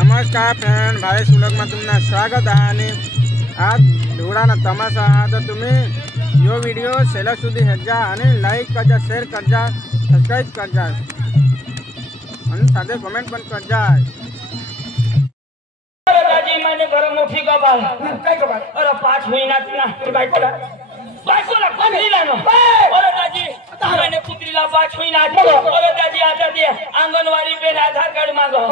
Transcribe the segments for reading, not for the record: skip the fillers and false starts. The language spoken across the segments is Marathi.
नमस्कार फ्रेंड, भाई सुलग में तुमने स्वागत आहे आणि आज धुळाना तमाशा हा तर तुम्ही यो व्हिडिओ शेला सुधी हेजा आणि लाईक करजा, शेअर करजा, सबस्क्राइब करजा आणि साधे कमेंट पण करजा। दादी मैंने घर मोठी गबाल काय गबाल अरे 5 महिन्यात ना तू बायकोला कुत्रीला नो अरे दादी मैंने कुत्रीला 5 महिन्यात अरे दादी आता ते अंगणवाडी पे आधार कार्ड मागो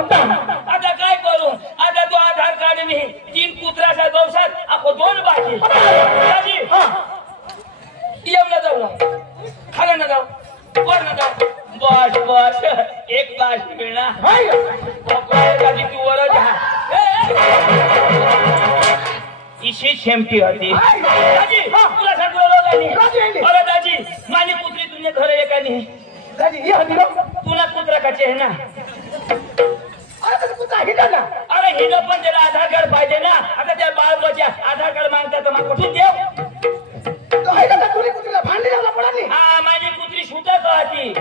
आता काय करू आता तो आधार कार्ड मी 3 कुत्राचा दिवसात आपको 2 बाकी दादी येऊ ना जाऊ खाना ना जाऊ वर ना जाऊ बस बस एक बास मिळणार दादी तू वर जा इसी शेमटी होती दादी तुला सांगतो दादी अरे दादी मानी पुत्री तुमने घर एकानी दादी ये हदिरो तुला पुत्र काचे है ना अरे तुझा पुत्र हिडा ना अरे हिडो पण त्याला आधार कार्ड पाहिजे ना आता त्या बाळ बच्चा आधार कार्ड मागता तर मग कुठून देव तो आहे का तुरी पुत्रीला भांडी लावला पडाली हा माझी पुत्री सुटत होती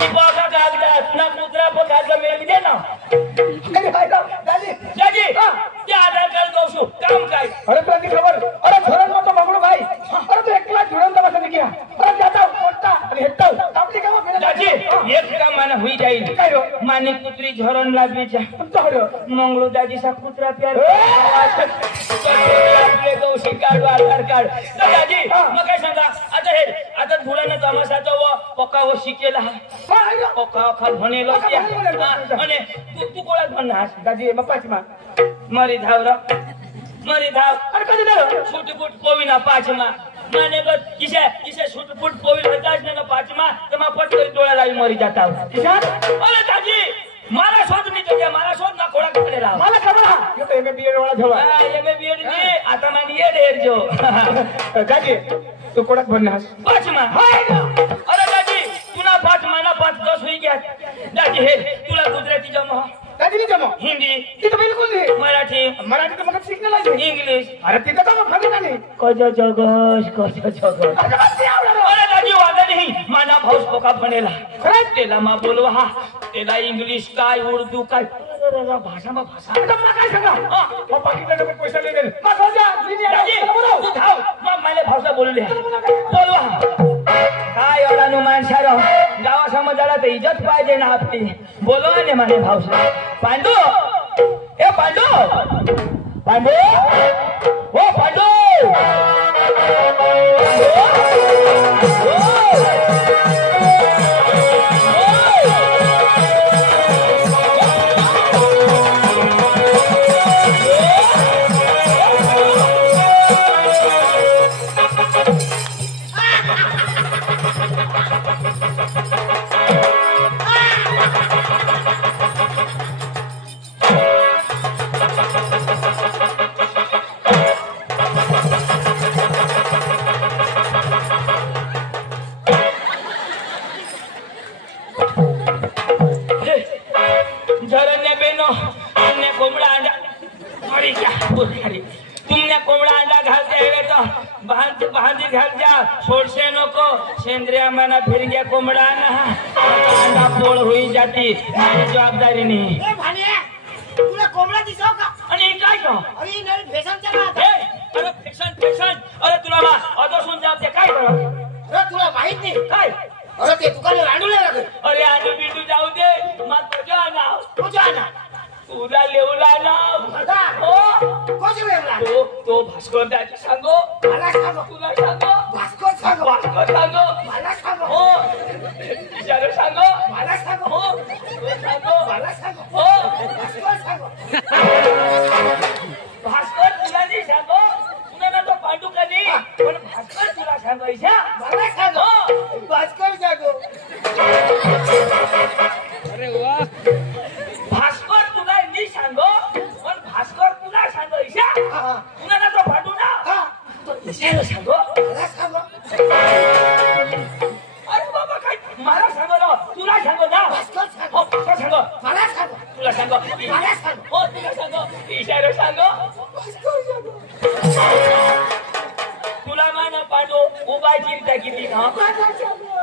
ती बघा कागदात ना पुत्रा पण कागद मिळाली दे ना अरे काय दादी दादी ते आधार कार्ड दोसू काम काय अरे तुला खबर अरे धरण मत बगडू भाई अरे तू एकला जुळून दवा किया अरे जाता मोठा आणि हेटता आपली काम फिरत दादी एक काम माने होई जाईल काय रो माने पुत्री झरण लागली जा तर मंगळू दादी सा पुत्रा प्यार आपले दोषी कार्ड आधार कार्ड दादी मग काय सांगा आता धुळाना तमाशाचा व पक्का व शिकेला पक्का खाल भनेलो आणि तू कोळात म्हणणार दादी मग पाचमा मरी धाव अरे कधी धाव छुटपुट पोविना पाचमा माने बस किसे छुटपुट पोविना जाच ना पाचमा तर मग पटकन डोळा लावी मरी जाता किसा अरे दादी मला शोध मी तुझ्या मला शोध ना कोळा पडेला मला खबर हा तो एमे बीएड वाला ठेवा एमे बीएड नी आता मानी ये ढेर जो दादी तू कोळा बनणार पाचमा अरे दादी तुला पाचमा ना 5-10 होई गया दादी हे तुला गुजराती जमा दादी जमा हिंदी ती तो बिल्कुल नहीं मराठी तो मगर सीखने लगे इंग्लिश अरे ती तो भागे ना नहीं कजा जगस अरे दादी वादा नहीं माना भाऊस पोका बनेला तेला मा बोलवा हा तेला इंग्लिश काय उर्दू काय भाषा मग काय सांगा मग बाकीचे लोक पैसे ले दे मग जा तू धाव मग मला भाषा बोलले बोलवा काय एवढा नु माणसारो गावा समाजाला तर इज्जत पाहिजे ना आपली बोलवा ने माने भावसा पांडू ए पांडू ओ पांडू तुमने कोंबडा अंडा घालते है तो बांधी घाल जा छोड़से नको सेंद्रिया मना फिर गया कोंबडा ना अंडा पोळ होई जाती माझी जबाबदारी नाही ए भानिया तुला कोंबडा दिसव का आणि काय का अरे नवीन फॅशनचा ना अरे फॅशन अरे तुला मा अदोसून जाते काय कर अरे तुला माहित नाही काय अरे ते दुकाने रांडूला लागल अरे आजू बिंदू जाऊ दे मग तुझा ना तुला लेवला ना हो कोण लेवला तो भास्कर दादा सांगो मला सांगो तुला सांगो भास्कर सांगो मला सांगो हो विचार सांगो मला सांगो हो मला सांगो हो भास्कर तुला नाही सांगो तुला तो पांडू कधी पण भास्कर तुला सांगायचा मला सांगो भास्कर सांगो अरे वाह भास्कर तुला नाही सांगो पण भास्कर तुला सांगायचा तुला ना तो पांडू ना तो इशारा सांगो मला सांगो अरे बाबा काय मला सांगो ना तुला सांगो ना भास्कर सांगो सांगो मला सांगो तुला सांगो मला सांगो हो तुला सांगो इशारा सांगो भास्कर सांगो तुला मान पांडू उभा चिरता किती ना और भास्कर सांगो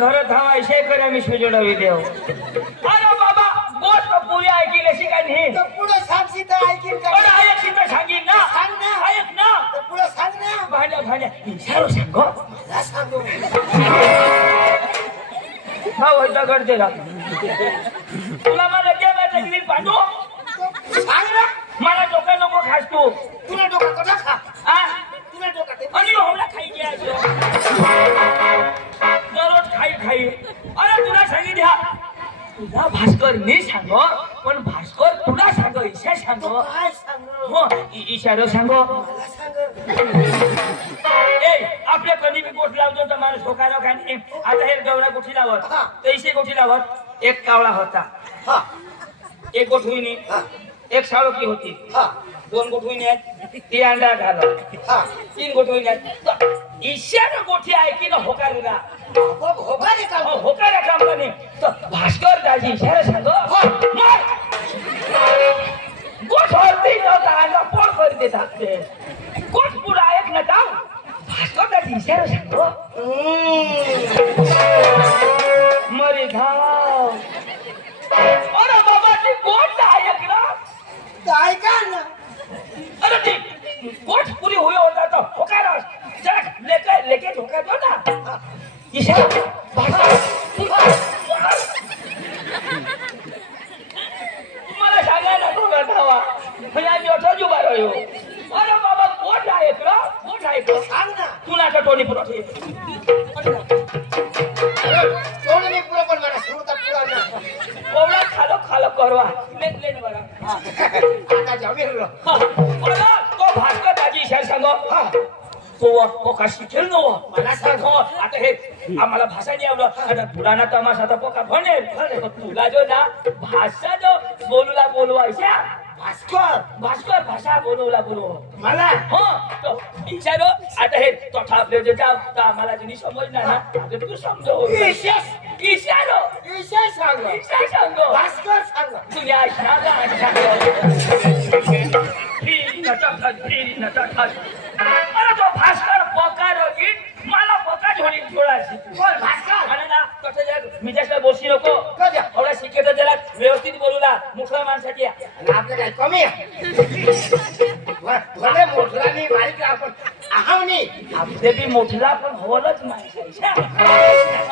घरात धावा ऐसे करे मी सुजोडावी देव अरे बाबा गोष्ट पुरी ऐकली अशी काय नाही तर पुढे सांग सीता ऐकीन का अरे ऐक तिथं सांगीन ना सांग ना. ऐक ना तर पुढे सांग ना भांड्या भांड्या इशारो सांगो मला सांगू हा वैता करते का तुला मला केव्हा तकलीफ पाठवू सांग ना मला डोका नको खास तू तुला डोका कसा खा हा तुला डोका ते आणि हमला खाई घ्यायचो दररोज खाई खाई अरे तुला सांगितल्या तुझा भास्कर मी सांगो पण भास्कर तुला सांगो ईशा सांगो काय सांग हो इशारो सांगो मला सांग ए आपल्या कधी बी गोठ लावतो तर माणूस ठोकायला काय नाही आता हे गवळा गोठी लावत हा. तैसे गोठी लावत एक कावळा होता हा एक गोठ होईनी हा एक साळोकी होती हा 2 गोठ होईनी आहेत ती अंडा घालत हा 3 गोठ होईनी आहेत ईशानं गोठी ऐकी ना होकारूला बघ होगा रे का होकारा कंपनी तर भास्कर दाजी इशारा सांगो मार गोठ होती नव्हता अंडा पोळ करी देतात ते गोठ पुढे ऐक ना जाऊ भास्कर दाजी इशारा सांगो मरे धाव अरे बाबा ती गोठ ऐक ना काय का ना अरे ती गोठ पुरी हुई होता तो होकारा जरा लेके ठोका दो ना इशारा मला सांगायला ठोका धावा म्हणजे आम्ही अठराजी उभा राहिलो अरे बाबा गोठ ऐकलं सांग ना तुला टोनी पुरवते सोडणे पुरा पण मला सुरता पुरा ना कोवळा खालो खालो करवा लेन बरा आता जाऊ तो भास्कर दाजी इशारा सांगो तो काशी खेळ नो मला सांग आता हे आम्हाला भाषा नाही आवडत आता पुराणा तमाशा तर पोका भनेल तुला जो ना भाषा जो बोलवायच्या भास्कर भाषा बोलवला मला हो तो विचारो आता हे तोठा आपले जे जाव तर आम्हाला जिनी समजणार ना आता तू समजव इशारो सांगो भास्कर सांग तुझ्या अरे तो भास्कर पोका रोगीत मला पोका झोडी जोडायची भास्कर आणि ना कसं मी जास्त बोलशी नको एवढा शिकेत त्याला व्यवस्थित बोलूला मुठला माणसाची आपलं काय कमी भले मोठला नाही बारीक आपण आहावनी आपले बी मोठला पण होलच माणसाच्या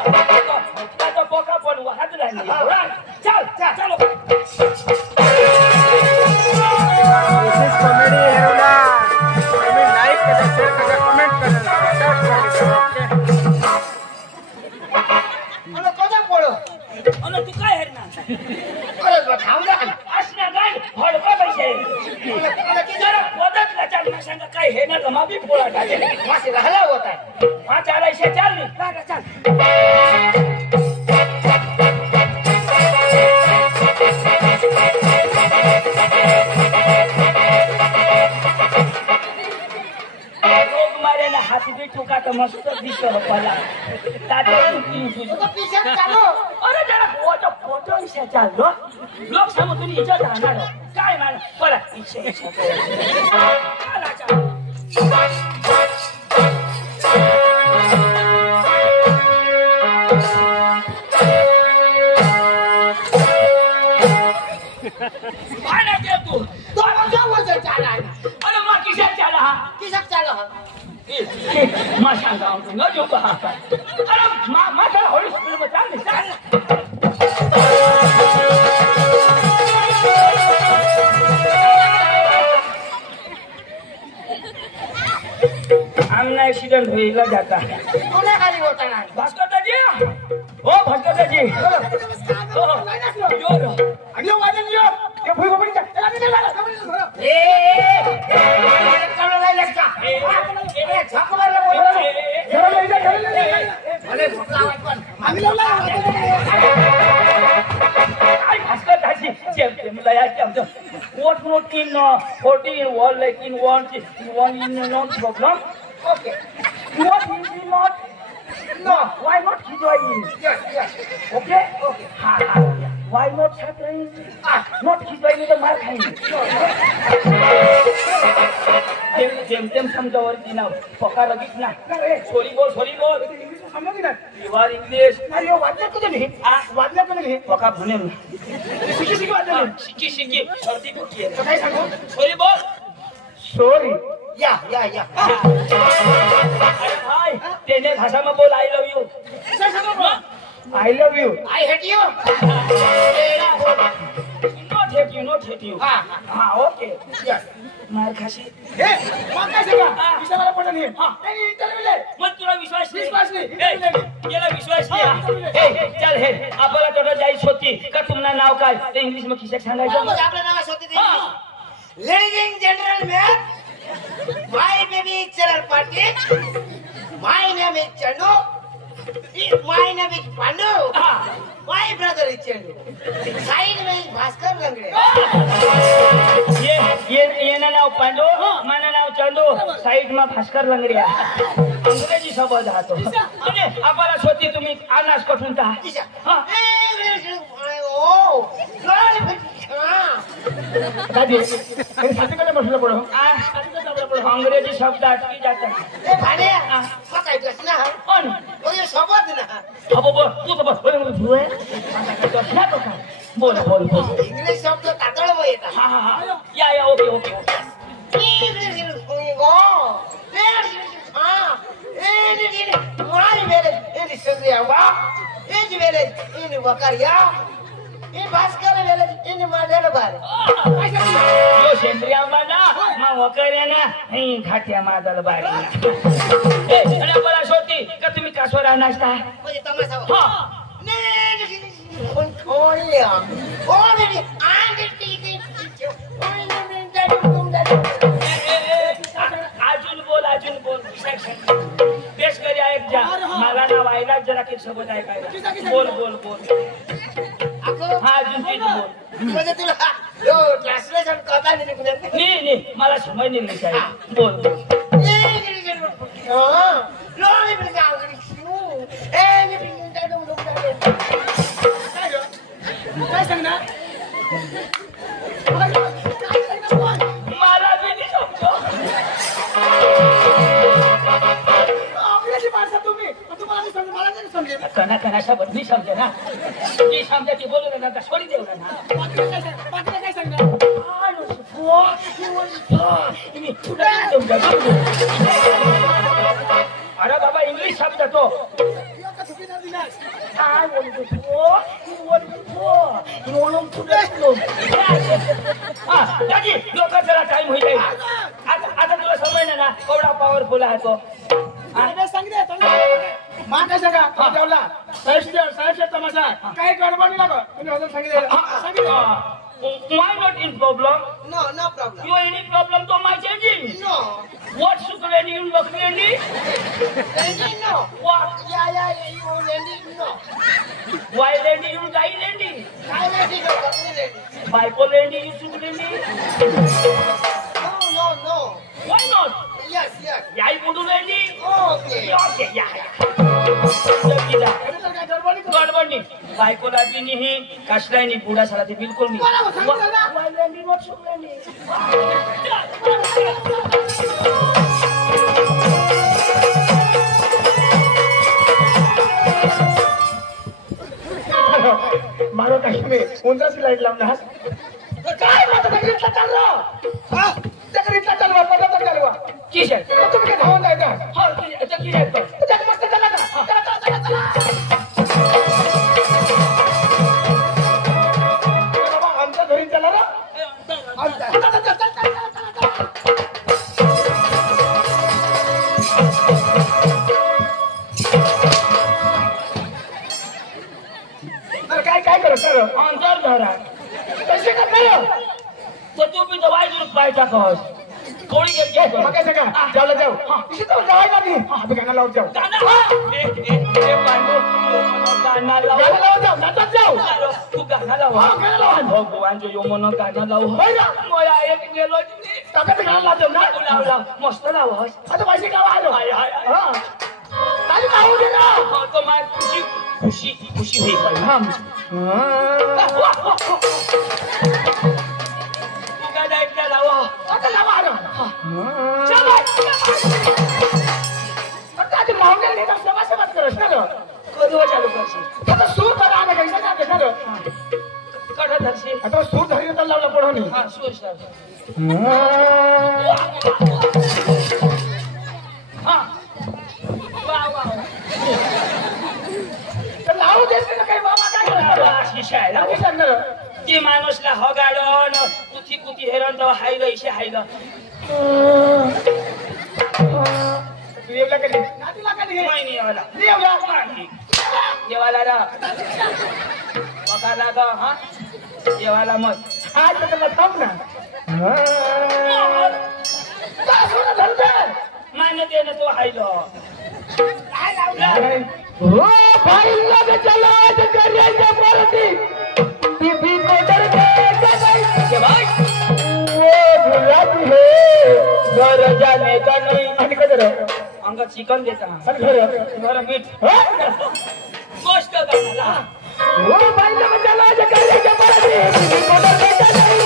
मोठला तो पोका पण वाहत राहिली चल चलो दिस इज कॉमेडी हेरोला तुम्ही लाईक करा शेअर करा कमेंट करा सबस्क्राइब करा मला कदा पडो अन तू काय हेरना अरे थांब ना असना गाय हडका पैसे जरा पदत लचाल सांगा काय हे ना गमा बी पोळा टाके मासे राहिला होता हा चालायचे चाल चल हाती बी टुका तर मस्त दिसतो मला पिशा चालू अरे जरा गोवाचा फोटो इशा चाललो लोक सांगू तुम्ही इच्छा जाणार काय मान बोला इच्छा तू चाला अरे मग किशात चाला हा किशात चालू हा मा सांगा न जो का अरे मा त्याला हळू स्पीड मध्ये चाल आमना एक्सीडेंट होईला जाता कोणा खाली होता ना भास्कर दाजी ओ भास्कर दाजी यो आणि वाजन यो हे भुई भुई चला मी चला चलो नाही लटका ए झक मारला बोल जरा नाही जा अरे भोकला आवाज पण आम्ही लावला काय भास्कर दाजी जेम लया की आमचं what not in 40 in one like in one in non problem okay what is in not no why not Hidwain okay ha why not Hidwain not Hidwain तो मार खाएंगे जेम समजावर की ना पका लगीच ना सॉरी बोल समजली ना युआर इंग्लिश नाही हो वाजल्या कधी नाही वाजल्या कधी नाही पका म्हणे शिकी वाजल्या शिकी शिकी सर्दी दुखी आहे काय सांगू सॉरी बोल सॉरी या अरे भाई तेने भाषा में बोल I love you I love you I hate you. Not hate you हाँ ओके मार खाशी हे मग काय सांगा विषयाला पडलं नाही त्यांनी इंटरव्ह्यू ले मग तुला विश्वास नाही. याला विश्वास नाही चल हे आपल्याला थोडं जायच होती का तुमना नाव काय ते इंग्लिश मध्ये खिशात सांगायचं मग आपलं नाव असं होतं Ladies and gentlemen, my baby is Charan Patil. My name is Chandu. My name is Pandu. My brother is Chandu. Side में भास्कर लंगड़े. ये ना नाव पांडू माना नाव चंदू साइड में भास्कर लंगड़िया अंग्रेजी शब्द हा तो अरे आपल्याला स्वती तुम्ही अनास कठून ता हां दादी हे साथीकडे बसलं पडो अंग्रेजी शब्द अटकी जातात ए भाने मग काय प्रश्न हा पण तो ये सोबत ना अब बोल तू तो बस बोल तू है बोल इंग्लिश शब्द तातळ व येतात हाँ या okay My village in Sundriamba, his village in Vakaria, in Bhaskar village in Madalabar. यो सेंद्रिया माना मा वकऱ्या ना हे घाट्या मादल बारी ए अरे बला सोती का तुम्ही कासोरा नाश्ता म्हणजे तमाशा हां पण कोणल्या ऑलरेडी आंड टिकिट अजून बोल पेश करी ऐक जा मला ना वायला जरा की सोबत ऐकायला बोल हा अजून तीच बोल म्हणजे तुला ट्रान्सलेशन करता नाही मला समज नाही साहेब बोल काय सांगणार मला बी नाही समजो आपल्याची माणसं तुम्ही तुम्हाला नाही समजलं मला नाही समजेल कना शब्द नाही समजे ना जी समजा ती बोलू ना सोडी देऊ ना बाकीचं काय सांगणार अरे बाबा इंग्लिश शब्द तो काय लोक जरा टाइम होईल आता तुला समजलं ना एवढा पॉवरफुल आहे तो काय सांगा जेवला साहेब तमाशा काही गडबड नाही लागत तुम्ही अजून सांगितलं Why not in problem? No problem. You any problem to my changing? No. What Sukuleni in Bakrendi? Lendi, no. What? Yeah, you Lendi, no. Why Lendi you die Lendi? I Lendi, no, Bakri Lendi. Baiko Lendi you Sukulendi? No. Why not? Yes. Yai Budu Lendi? Okay. Okay, गडबडनी बायकोला बी नाही काशलाय नाही बुडा साला ते बिलकुल नाही मारो काही मी उंदराची लाईट लावणार काय माझं तकरीतला चाललं तकरीतला चालवा पदार्थ चालवा किश आहे मग तुम्ही काय धावून जायचं हा किश आहे तो त्यात मस्त चला का बाबा आमच्या घरी चला ना काय करत अंतर धरा पैसे का नाही तो तू बी दवाई जरूर पाहिजे कहस थोडी घेत मग काय सांगा जाऊ जाऊ इथे तर जावाय नाही आम्ही गाणं लावत जाऊ गाणं लाव गाणं लावत जाऊ नाचत जाऊ तू गाणं लाव भगवानचं यो मन गाणं लाव मला एक गेलो सगळं गाणं लावतो ना तू लाव मस्त लावस आता पैसे गावा आलो हा आणि गाऊ दे ना तो माझ खुशी होईल पाहिजे हा तू काय ऐकता लावा आता लावा आलो चला आता मावण्याला नेता सेवा करत ना हा वा वा तर लावू देत ना काही बाबा काय करणार शिशायला काय करणार ती माणूसला हगाडन कुथी कुथी हेरण तर हायलं इशे हायलं तू येवला कधी नातीला कधी नाही येवाला येवला येवाला रा पकाला ग हा येवाला मग हा तर थांब ना मान्यते ना तो हायलं काय लावलं हो भाई लग चला आज करेंगे मरती बीबी को डर के भाई वो बुलाती है घर जाने का नहीं आणि कदर अंग चिकन देता आणि घर घर मीठ हा? गोष्ट गाला वो भाई लग चला आज करेंगे मरती बीबी को डर के नहीं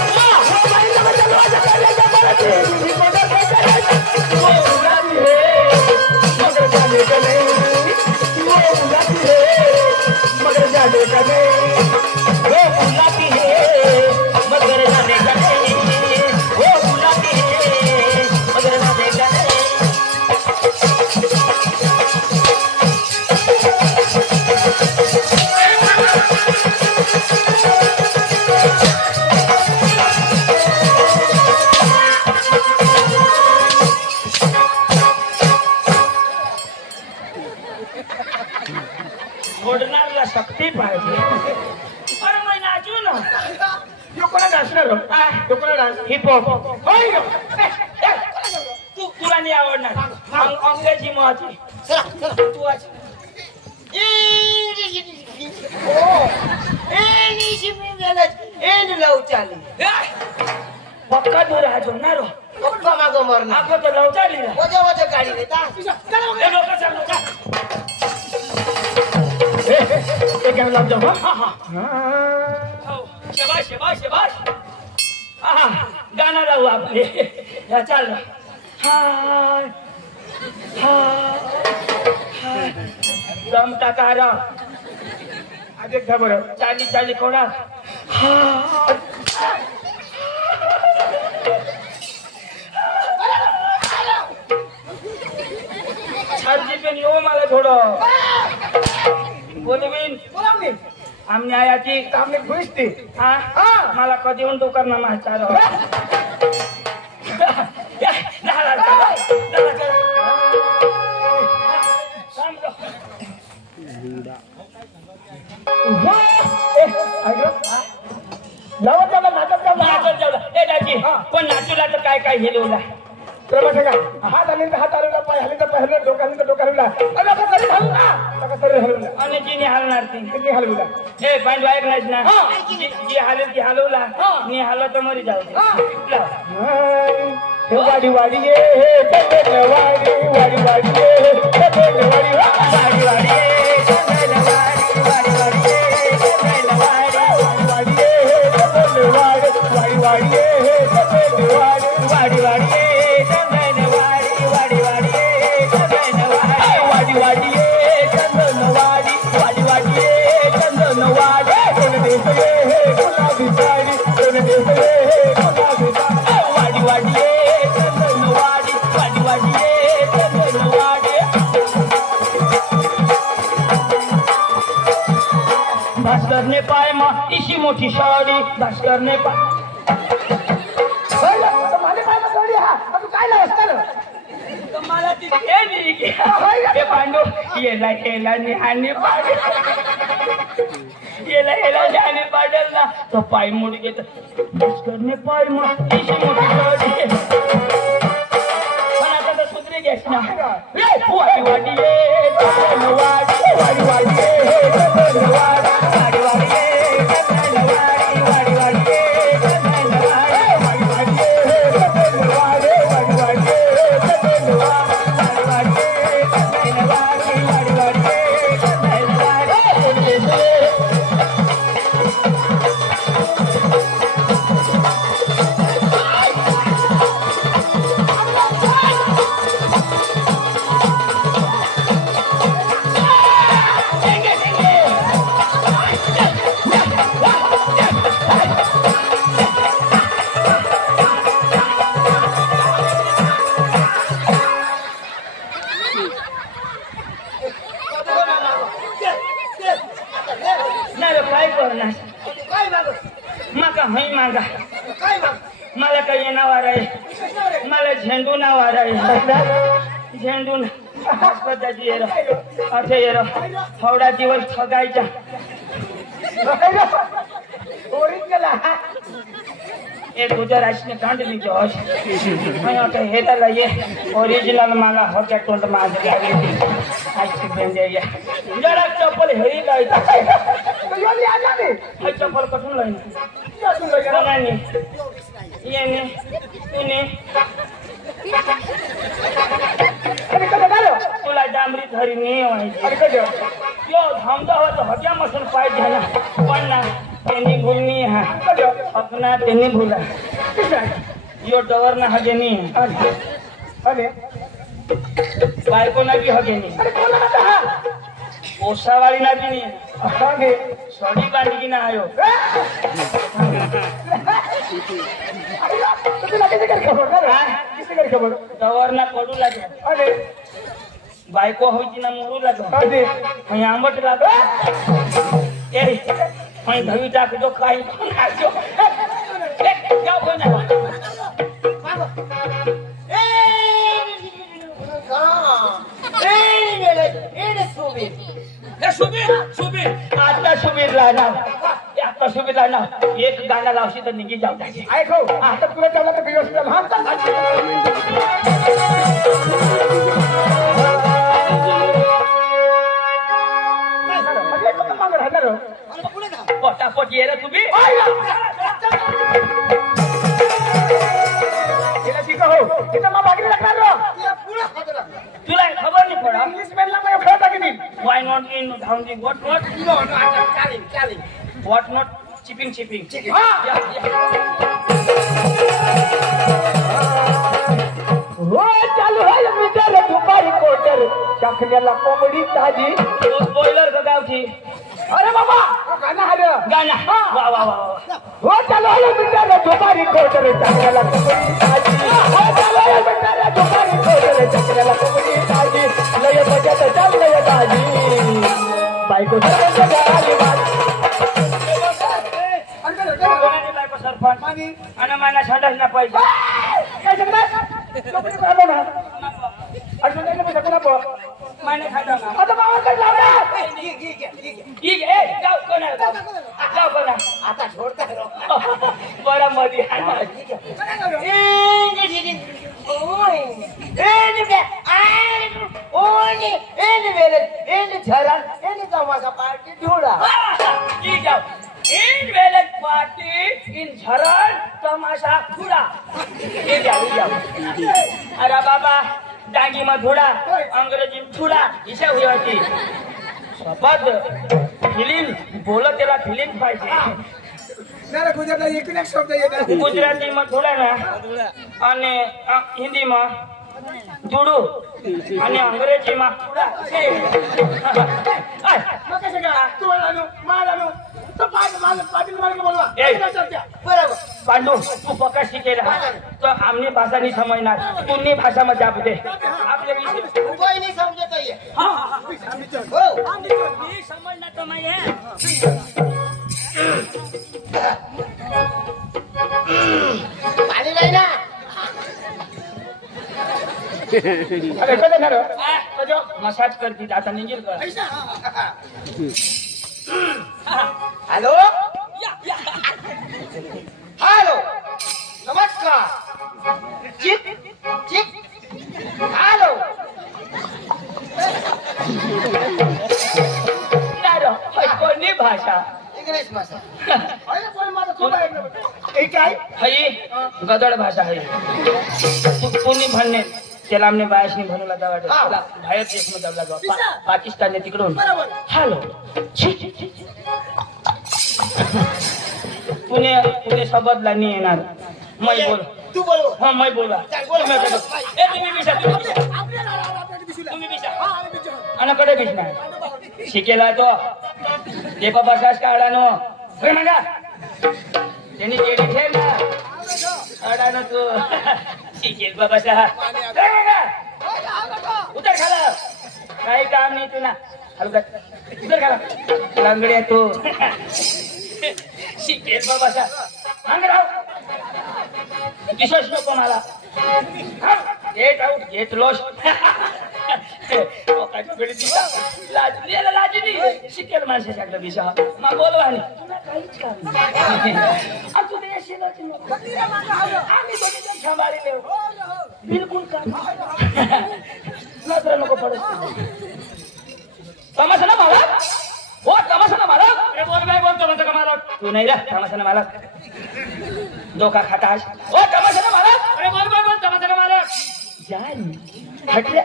वो भाई लग चला आज करेंगे मरती बीबी को डर के नहीं वो बुलाती है मगर जाने का नहीं वो बुलाती है मगर जाने का नहीं वो बुलाती है मगर जाने का नहीं वो बुलाती है मगर जाने का नहीं सोडणारला शक्ती पाहिजे अरे मी नाचू ना यो कोणा डान्सर हो यो कोणा डान्स हिप हॉप होय यो तुला नाही आवडणार अंग्रेजी महत्व तू वाच पक्का दूर राहतो ना रो आपण तर लवचाली एक गाणं लाव जाऊ शबाश शबाश शबाश गाणं लावू आपले चाल हाय हाय दम टाका रा आज एक बरं चाली चाली कोणा छाजी पण येऊ मला थोडं बोलवीन बोलावली आमने आयाची आमने खुशती हा मला कधी म्हणतो करणार माझ्या लावत जावा नाटक जावा ए दाजी पण नाचूला तर काय काय हिरवला क्रमांक सांगा हात आले तर हात आलेला पाय हल्ली तर पाय हल्ला डोका हल्ली तर डोका हल्ला आणि आता तरी हल्ला आता तरी हल्ला आणि जिने हलणार ती किती हलविला हे पांडू ऐक नाहीस ना जी हालेल ती हलवला मी हलवा तर मरी जाऊ दे. हे वाडी वाडी ये हे चंदन वाडी वाडी वाडी ये चंदन वाडी वाडी वाडी ये चंदन वाडी वाडी वाडी ये चंदन वाडी वाडी ये चंदन वाडी वाडी वाडी ये चंदन वाडी वाडी वाडी ये चंदन वाडी वाडी वाडी ये चंदन वाडी वाडी वाडी ये चंदन वाडी वाडी वाडी ये चंदन वाडी कोण देश ये हे गुलाबी साडी कोण देश ये हे गुलाबी साडी वाडी वाडी ये चंदन वाडी वाडी वाडी ये चंदन वाडी भास्करने पाय मा इशी मोठी साडी भास्करने पाय माझे पाय साडी हा तू काय लावस मला ती हे पांडू येला येला आणि पाडेल येला येला आणि पाडेल ना तो पाय मोड घेत भास्करने पाय मा इशी मोठी साडी पण आता तर सुधरी घ्यास ना वाडी वाडी ये चंदन वाडी वाडी वाडी ये चंदन वाडी वाडी वाडी ये चंदन वाडी वाडी वाडी ये चंदन वाडी वाडी वाडी ये चंदन वाडी वाडी वाडी ये चंदन वाडी वाडी ये चंदन वाडी वाडी वाडी ये चंदन वाडी सांगा काय मग मला काही नावार आहे मला झेंडू नावार आहे झेंडू हस्पताची येर अच्छा येर थोडा दिवस ठगायचा ये गुजरात ने कांड दी जोश मैं तो हेदला ये ओरिजिनल माला होके टोंड मार लागे आईची बेंदे ये जरा चप्पल हेरी लाई तो यो ले आ जाने हाय चप्पल कठून लाई क्या तू लाई ना नी ये ने तूने अरे कदा डालो तुला डामरी धरी नहीं होई अरे कदा यो धामदा हो तो हटिया मसन पाई जाना पण ना तेनी भूलनी है अपना तेनी भूला यो डवर ना हगे नहीं अरे बायको ना भी हगे नहीं अरे कोण ना ओसा वाली ना भी नहीं हगे सॉरी बांधी की ना आयो तुला किसे कर खबर किसे कर खबर डवर ना पडू लागे अरे बायको होईची ना मोरू लागे अरे मैं आंबट लागे ए मैं धवी जाके जो खाई खाजो जाओ कोई ना सुबीर लाना एक गाना लावशी तर निघी जाऊ त्याचे ऐकू आता तुला त्याला तर व्यवस्थित पटापट ये रे तुम्ही तुला खबर नाही पडा इंग्लिश मॅनला मी खेळता की नाही वाय नॉट इन धावजी व्हाट व्हाट नॉट चिपिंग हो चालू आहे मिटर दुपारी कोटर चाखण्याला कोंबडी ताजी बॉयलर का गावची अरे बाबा गाना वा वा वा हो चालू आहे मिटर दुपारी कोटर चाखण्याला कोंबडी ताजी हो चालू आहे मिटर दुपारी कोटर चाखण्याला कोंबडी ताजी लय बजत चाललंय ताजी बायको आली बायको सरपंच आणि मला संडास ना पैसा मैंने खाता ना आता बाबा काय लावला ठीक आहे जाऊ कोणा आता छोडता बडा मधी तमाशा थोड़ा अरे बाबा डांगी में थोड़ा अंग्रेजी में थोड़ा इसे हुई होती शपथ फिल्म बोलो तेरा फिल्म पाहिजे गुजराती में थोड़ा ना અને हिंदी में जुड़ू અને अंग्रेजी में थोड़ा पांडू तू पक्का शिकेला तो आमनी भाषा नहीं समझना तुमनी भाषा में जाप दे आप कोई नहीं समझता ये नहीं समझना तो मैं है पानी नहीं ना अरे कदे करो जो मसाज कर दी आता निंगिल कर हेलो हेलो नमस्कार चिक चिक हेलो यारो कोणी भाषा इंग्लिश भाषा अरे कोण माझा थोडा एक काय हई गदड भाषा है कोणी म्हणणे त्याला आमने बायसनी म्हणूला दावाट त्याला बाहेर देश मध्ये जावला पाकिस्तान ने तिकडून हॅलो पुणे शब्द ला नाही येणार मैं बोल तू बोल हां मैं बोला ए तुम्ही बिशा आणि कडे बिशना शिकेला तो ते बाबा सास काढानो रे मंगा त्यांनी जेडी ठेव ना काढानो तू शिकेल बाबा साहेब रे मंगा उतर खाला काही काम नाही तुला हलगत उतर खाला लंगड्या तू शिकेल बाबा साहेब सांग राव विशेष नको मला गेट आउट गेट लॉस लाजली शिकेल माणसाच्याकडे विषय मग बोलवा काहीच काम तू आम्ही दोघे सांभाळले बिलकुल काम नजर नको पडत तमाशा ना मालक हो तमाशा ना मालक अरे बोल काय बोल तमाशा का मालक तू नाही रा तमाशा ना मालक धोका खातास हो तमाशा ना मालक अरे बोल काय बोल तमाशा का मालक जान हटल्या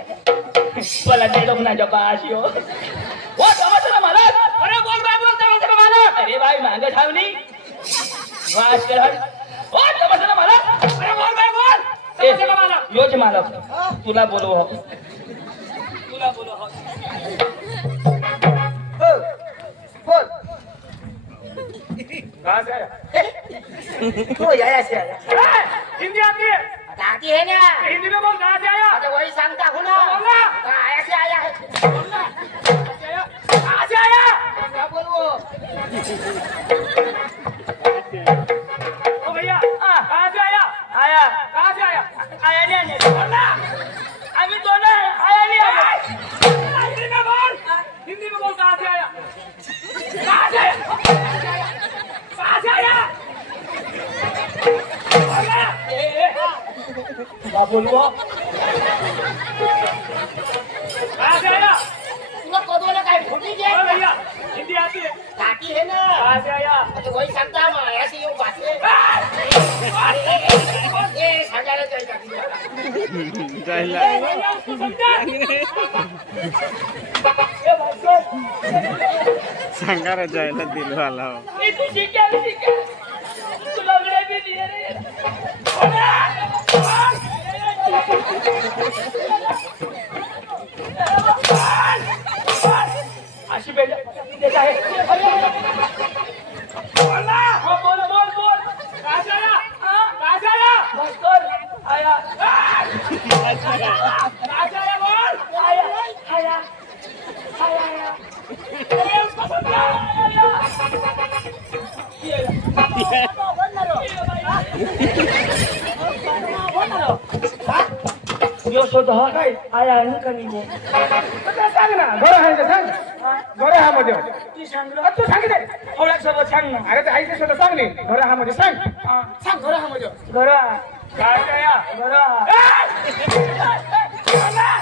बोला दे लोग ना जो पाशी हो तमाशा ना मालक अरे बोल काय बोल तमाशा का मालक अरे भाई मांग ठावनी वास कर हो तमाशा ना मालक अरे बोल काय बोल तमाशा का मालक योच मालक तुला बोलव हो तुला बोलव हो बोल कहां से आया तू आया से आया हिंदी आती है आती है ना हिंदी में बोल कहां से आया तो वही सांगता हूँ ना बोलना आया से आया है बोलना कहां से आया क्या बोलूं ओ भैया कहां से आया आया कहां से आया आया नहीं बोलना अभी तो ना आया नहीं आया हिंदी में बोल कहां से आया कहां से आया कहां से आया बोलो कहां से आया तुला कदोला काय फुटी जे ओ भैया हिंदी आती है आती है ना कहां से आया तो वही सांगता मैं आया से यूं बात है ये सजाले चाहिए भैया उसको समझा सांगा रे जायला दिलवाला हो ये तू सीखा तू लंगड़े भी दिए रे अशी बेटा देता है बोला बोल बोल बोल कहां से आया कहां से आया बस कर आया कहां से आया बोल आया आया आया अरे उसको समझा यो शोध काय आया नाही कमी गो सांग ना बरं आहे ते सांग बरं हा मध्ये ती सांग तू सांगितलं थोड्या सोबत सांग ना अरे ते आईच्या शब्द सांग नाही बरं हा मध्ये सांग सांग बरं हा मध्ये घरा काय आया घरा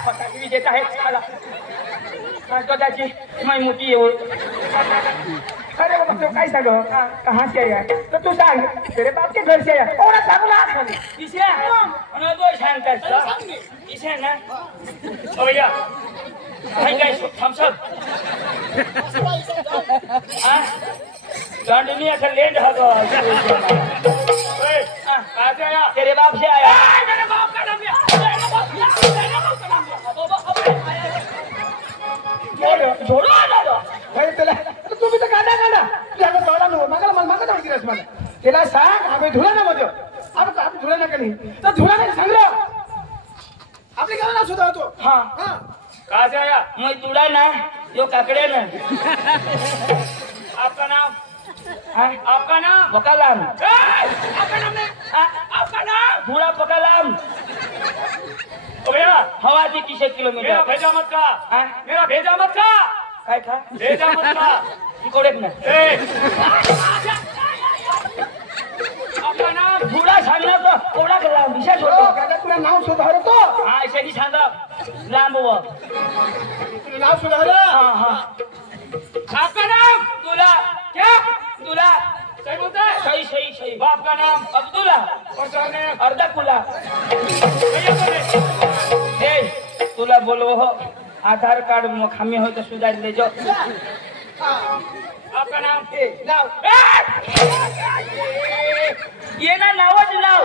फटाके भी देता है साला सांगतो त्याची माय मोठी येऊ अरे बाबा तू काय सांग कहां से आया तो तू सांग तेरे बाप के घर से आया ओरा सांगला इसे आणि तो सांगतात इसे ना ओ भैया काय काय थम्स अप लंडनी ऐसा लैंड है तो ओए कहां से आया तेरे बाप से आया मेरे बाप का नाम है मेरे बाप का नाम है छोड़ो ना भाई त्याला तू भी तर काढा तुझ्या बाळा नो मागा तोड दिलास मला त्याला सांग आम्ही धुळा ना मध्ये आपण धुळा ना कधी तर धुळा ना सांग आपली गावाला सुद्धा होतो हां हां कहां से आया मैं तुड़ा ना यो काकड़े ना आपका नाम आपका नाम पकालाम आपका नाम नहीं आपका नाम पूरा पकालाम भैया हवा थी 30 किलोमीटर मेरा भेजा मत का मेरा भेजा मत का काय था भेजा मत का कोडेक ना आपका नाम पूरा सांगना तो कोडा लांब विशेष होतो काका तुला नाव सुधार तो हां ऐसे नहीं सांगा लांब वो तुला नाव सुधार हां हां आपका नाम दूल्हा क्या दूल्हा सही बोलता है सही सही सही बाप का नाम अब्दुल्ला और सरनेम अर्धा कुला ए तुला बोलो हो आधार कार्ड में खामी हो तो सुधार ले जाओ आपका नाम नाव ये ना नावच नाव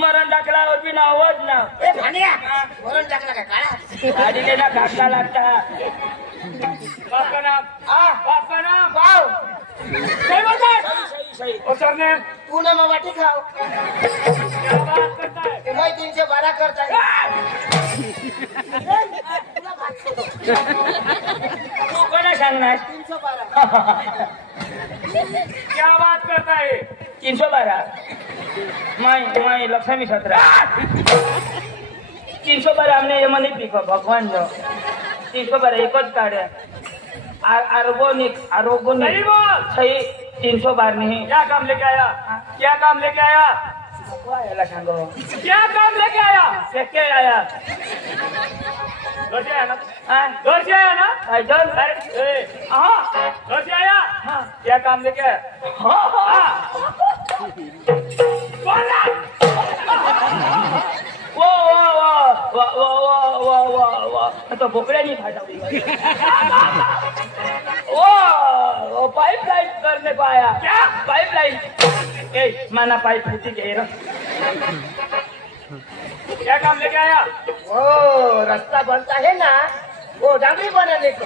मरण दाखलावर बी नावच नाव ए भानिया वरून टाकला का काळा गाडीले ना घाटा लागता बाप का नाम बाप का नाम वाव सही बोलता है सही सही और सरनेम तू ना मवाटी खाओ क्या बात करता है मैं 312 करता है तू कोणा सांगणार 312 क्या बात करता है 312 माई लक्ष्मी 17 312 हमने ये मनी पीको भगवान जो 312 एक ज काढे आरोगोनिक सही बोल। सही 312 नहीं क्या काम लेके आया? क्या काम लेके आया? सांगो क्या काम लेके आया? सेके आया घर से आया ना? हाँ घर से आया ना? आई जन हाँ घर से आया? हाँ क्या काम लेके आया? हाँ बोला। वो तो बोकड़े नहीं खाता वो पाइपलाइन करने को आया क्या? पाइपलाइन ए माना पाइप फूटी गई ना क्या काम लेके आया? ओ रास्ता बनता है ना, वो डांगरी बनाने को।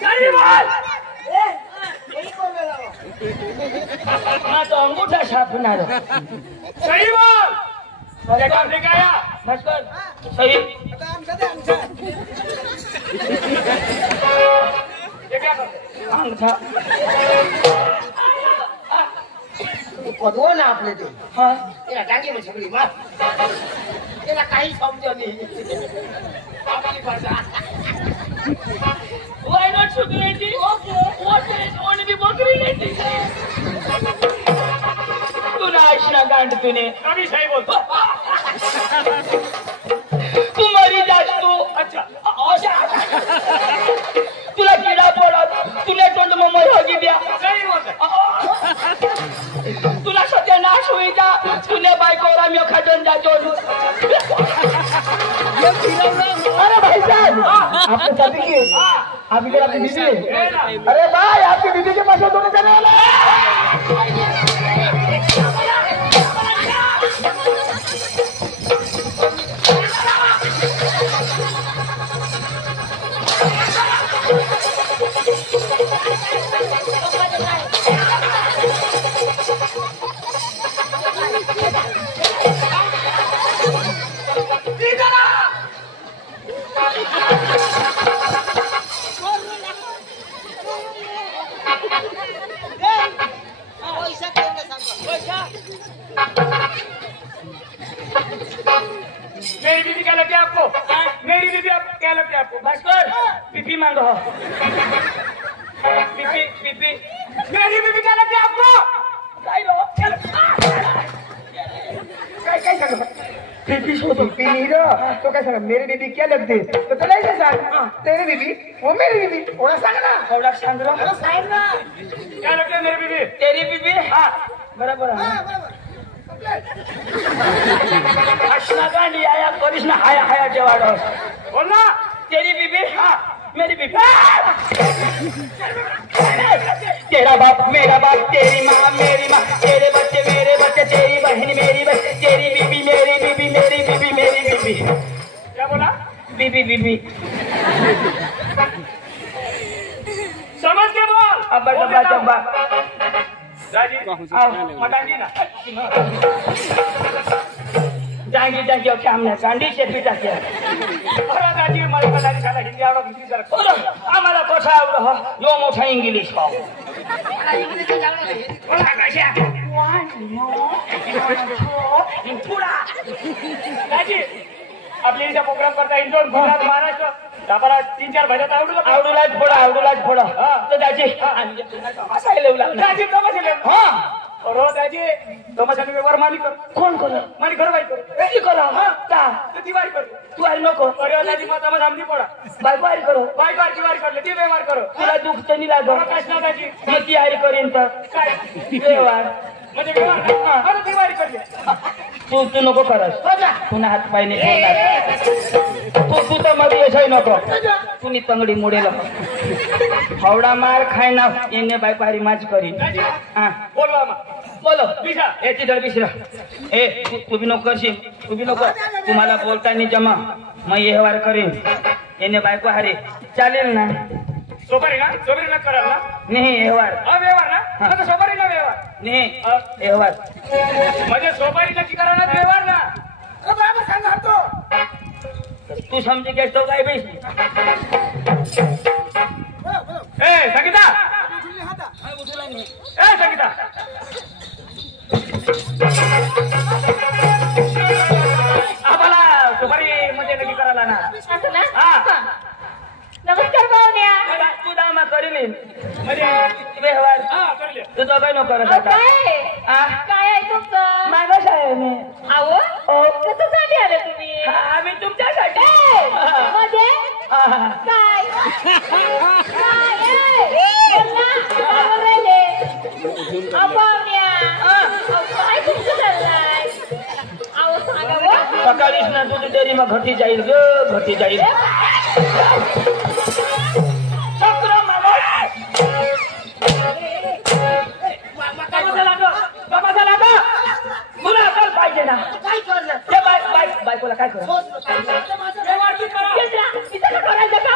सही बोल। यही बोल रहा हूँ। मैं तो अंगूठा छापना रहा सही बोल। क्या काम लेके आया? भास्कर सही ये क्या करते? अंगूठा कधो ना आपले ते हाँ त्याला डांगीने सगळी मार, त्याला काही समजत नाही आपली भाषा. Why not security? Okay. What is only be security? तू ना ऐसना गांड तूने अभी सही बोल. तू मरी जास तू अच्छा. तुला किडा पडत तुला तोंड मर होगी द्या सही बोल. तुला सत्यानाश होई का तुने बायकोरा मी खजन जातो अरे भाई साहब, आपने शादी की? आप इधर आपकी बीवी है? अरे भाई, आपकी बीवी के पास दोनों करने वाला है. मेरी बीवी क्या लगती है आपको? मेरी बीवी क्या लगती है आपको? भास्कर पीपी मांगो पीपी मेरी बीवी क्या लगती है आपको? काय सांगा पीपी शोधो पीनी रो तो काय सांगा मेरी बीबी क्या लगती है तो तुला इथे सांग तेरी बीबी वो मेरी बीबी ओळख सांग ना. थोड़ा सांग रो सांग ना. क्या लगती है मेरी बीवी? तेरी बीबी हाँ बराबर है हसना गांडी आया करिश्मा हाया हाया जेवाड़ो बोल ना. तेरी बीबी हाँ मेरी बीबी तेरा बाप मेरा बाप तेरी माँ मेरी माँ तेरे बच्चे तेरी बहन मेरी बहन तेरी बीबी मेरी बीबी मेरी बीबी मेरी बीबी क्या बोला? बीबी बीबी समझ के बोल. अब्बा बोल डब्बा देता हूँ. डब्बा दादी आओ मटानी ना. जांगी जांगी ओके हमने गांडी से पिटा किया अरे दादी मला दादी शाला हिंदी आवडत हिंदी जरा. आम्हाला कसा आवड हो यो मोठा इंग्लिश हो बोला कशा? दादी आपल्या इथे प्रोग्राम करता इंदोर गुजरात महाराष्ट्र दाबाला 3-4 भाज्या आवडूलाच फोडा तर त्याची असायला लागला दादी तमाशा हा अरे दादी तमाशाने व्यवहार मानी कर. कोण कर मानी घर बाई कर. किती करा ता तर दिवाळी कर. तू आहे नको अरे दादी मग तमाशा आमची पडा. बाय बाय करो बाई कर दिवाळी करले ती व्यवहार कर. तुला दुःख तर नाही लागत प्रकाश ना दादी मग ती हरी करीन तर काय व्यवहार म्हणजे व्यवहार ना? अरे दिवाळी करले. तू नको करस पुन्हा हात पाय नाही तू तर मध्ये यशही नको तुम्ही तंगडी मुडेल हवडा मार खाय ना येणे बाय पारी माझ करीन हा बोलवा मग. बोलो बिशा. ए तिथं बिसरा ए तू बी नको करशील तू बी नको तुम्हाला बोलता नाही जमा मग व्यवहार करीन येणे बायको हारे चालेल ना सोपारी ना कराल ना. नाही व्यवहार व्यवहार ना. आता सोपारी ना व्यवहार नाही व्यवहार म्हणजे सोपारी नक्की करायला व्यवहार ना. बाबा सांगा तो तू समजी घ्यास तो काय बेस ए संगीता ए गीता आम्हाला सुपारी मध्ये लगी करायला ना असं ना हा. नमस्कार पाहुण्या तू दामा करील म्हणजे व्यवहार तुझं काय नको करत आता काय हा? काय आहे तुमचं मागास आहे मी अहो कशासाठी आले तुम्ही आम्ही तुमच्यासाठी मध्ये हा. काय काय बोल ना, काय बोल राहिले? पाहुण्या काय तुमचं चाललंय अहो सांगा बुवा. सकाळीच ना दूध डेअरी मग घटी जाईल ग घटी जाईल चक्र तुला अकल पाहिजे ना काय करणार ते बायकोला काय कर केंद्रा, इथं का करायचं का?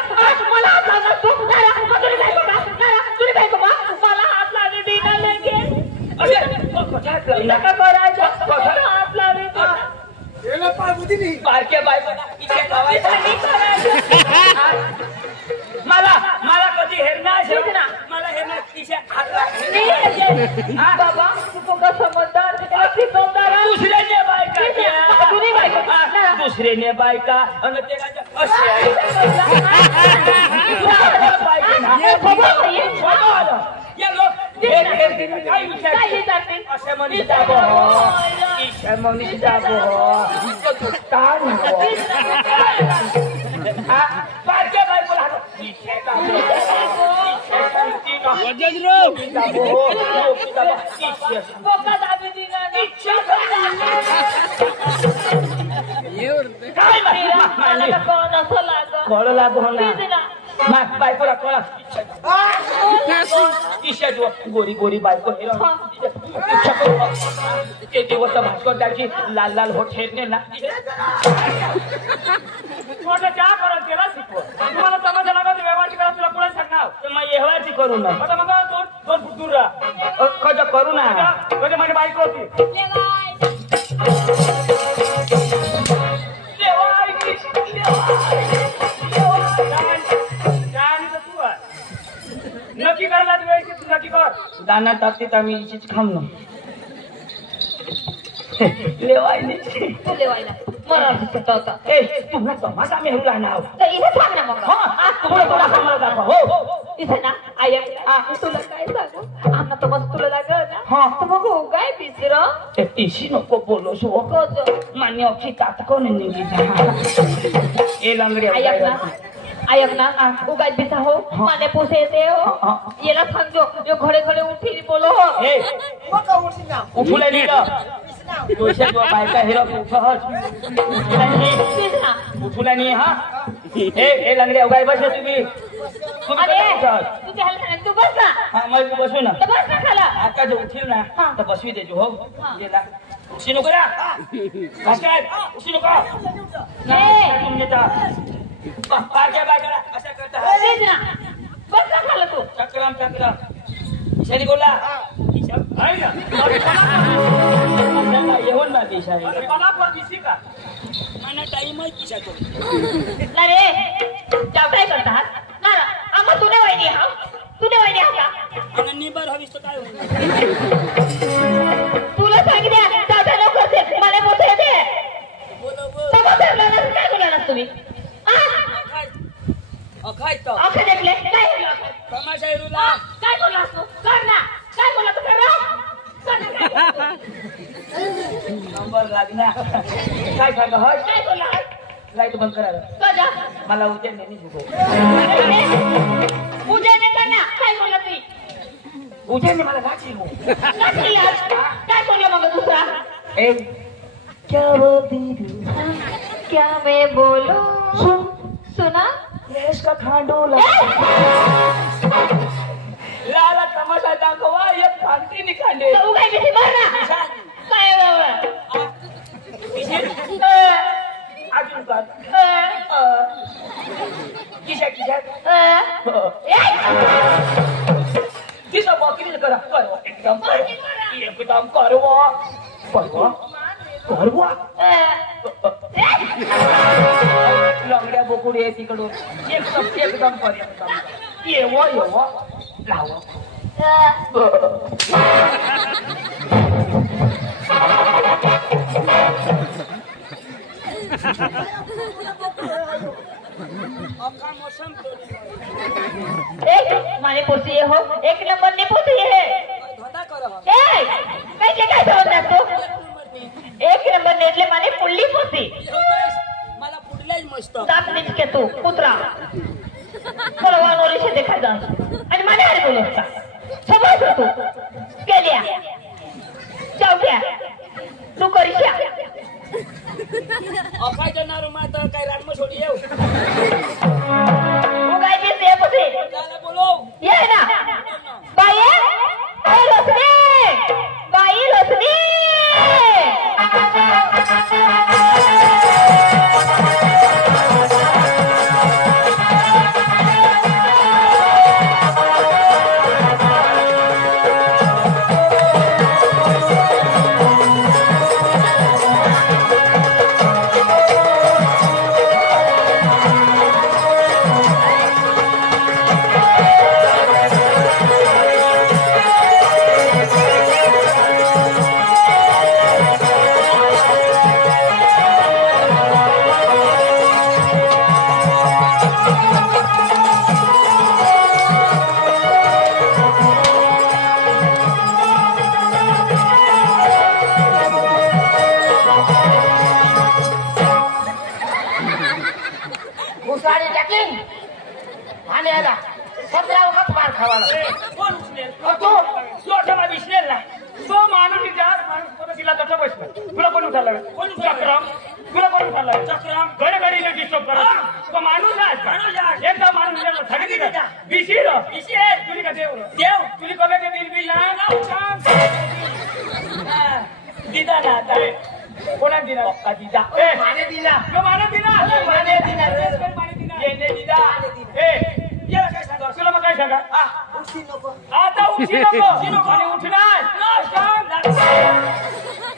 मला हात लावणार तू? करा. तुम्ही बायको का? करा. तुम्ही बायको का? मला हात लावले देणार लगेच. इथं का करायचं? मला हात लावले तर. बारक्या बायकोला इथे लावायचं. मला मला कधी हेरणार मला हेरणार तिच्या बाबा तू तुमचा समजदार त्याला शिकवणार दुसऱ्याने बायका तुम्ही बायको का? करा. दुसऱ्याने बायका आणि ते काय असे आहे काय विचार काय विचारते? असे म्हणते जाबो ईशा म्हणते जाबो ताण बारक्या बायकोला बोका दाबी दिला मला कोण असं लागलं कळ लागू बायकोला कळा ईशाच गोरी गोरी बायको ते दिवस भास्कर त्याची लाल लाल होठ हेरणे ना चहा परत केला शिकव तुम्हाला समजा लागत व्यवहारची करा तुला पुढे सांगणार मग व्यवहारची करू ना आता मग दोन फूट दूर राहा कजा करू ना म्हणजे माझी बायको होती नक्की करला तू नक्की कर दाना टाकते तर आम्ही इचीच खाम ना लेवायने तू लेवायला मला होता ए तू माझा मेहरू राहणार तर इथे थांब ना मग थोडा थोडा आम्हाला दाखवा हो इथे ना आई तुला काय सांगू आम्हा तर मस्त तुला लागल ना तर मग हो काय बिसर ते टीशी नको बोलो सो मान्य अक्षी तात कोण ए लंगडी आयक ना उगाय बिसा हो माने पोसे ते हो येला सांगो यो घरे घरे उठी बोलो हो ए मका उठसी ना उठुला नी दोषे जो बायका हिरो उठहस उठुला नी हा ए लंगडी उगाय बस तुम्ही अरे तू ते हल्ला तू बस ना हा मग बसू ना बस ना खाला आता जो उठील ना तर बसवी देजो हो गेला उशी नको ना काय उशी नको तुमने जा बारक्या बायकाला अशा करता तेच ना बस ना खाला तू चक्रम ईशानी बोला ईशा आहे ना येऊन ना ईशानी मला पण दिसी का मला टाइम आहे ईशातो अरे जाऊ काय करतात ना आम्हा तुने वहिनी हा का आणि निबर हवीस तर काय होईल तुला सांगितले दादा लवकर दे मला मोठे दे समजलं ना काय बोलणार तुम्ही अखाय तो अखे देखले काय तमाशा इरुला काय बोललास तू कर ना काय बोलला तू कर नंबर लागला काय सांग हट काय बोलला लाईट बंद करा कजा मला उद्या नेहमी झुको उद्याने करना काय बोलला तू उद्याने मला गाठी हो काय बोलला मग दुसरा एक क्या बोलती क्या मैं बोलूं सुना देश का खांडोला लाला तमाशा दाखवा एक फांसी निकाले तू काय किती मारना काय बाबा अजून का किशा किसा बकरी करा एकदम करवा लंगड्या बोकुडी आहे तिकडून एकदम पर्यंत येव लाव माने पोसी हो एक नंबर ने पोसी है कैसे काय समजणार तू एक नंबर नेटले माने पुल्ली पोसी मला पुढल्याच मस्त दात निचके तू कुत्रा परवा नोरीशे देखा जा आणि माने अरे बोलत का समज तू गेल्या जाऊया तू करीशा अखाय जनारो माता काय रानम सोडी येऊ उगाय के से पोसी त्याला बोलो ये ना बाई लोसनी घुसाडी टाकीन आणि आला 17 वखत मार खावाला कोण उचलेल तू स्वतःला विसरेल ना तो माणूस माणूस कोण तिला तसं बसला तुला कोण उठाला कोण चक्रम तुला कोण उठाला चक्रम घडी डिस्टर्ब करा तो माणूस आहे एकदा माणूस सांगितलं विशीर तुली का देव तुली कवे के बिल ना दिदा ना आता कोणा दिला पक्का दिदा माने दिला माने दिला माने दिला माने दिला येणे दिदा याला काय सांगा तुला मग काय सांगा उशी नको आता उठी नको आणि उठणार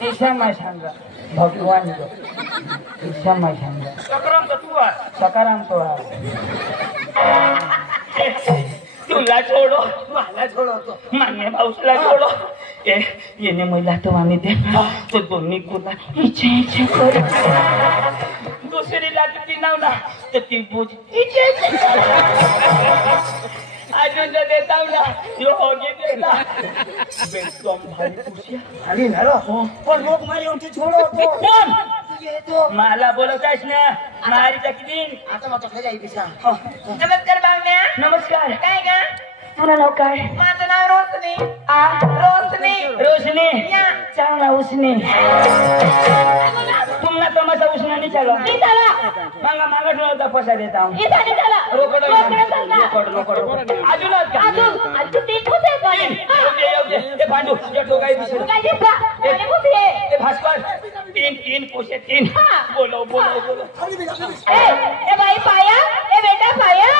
ईशा सांगा भगवान ईशा सांगा चक्रम तर तू आहे सकाराम सोळा तुला छोडो मला छोडतो मान्य भाऊसला छोडो येणे महिला तो आणि ते तो दोन्ही कुला इच्छा इच्छा कर दुसरी लागती नाव ना तर ती बुज इच्छा अजून जर देता ना योगी देता बेकम भाई पुसिया आणि ना हो पण लोक मारी उठी छोडतो कोण येतो मला बोलत आहेस ना मारीचा किती आता मग तो जाई पिसा नमस्कार बांगण्या नमस्कार काय गा तुला नाव काय माझं नाव रोशनी रोशनी या. चांगला उसने तुमना तमाशा उसना नहीं चलो मी झाला मांगा मांगा ठेवता पैसा देता हूँ मी झाली झाला रोकड रोकड रोकड अजून अजून तीन फुट आहे पाणी ये पांडू ये टोकाई दिसत काय दिसता पाणी फुट आहे ये भास्कर तीन पोसे तीन बोलो ए बाई पाया ए बेटा पाया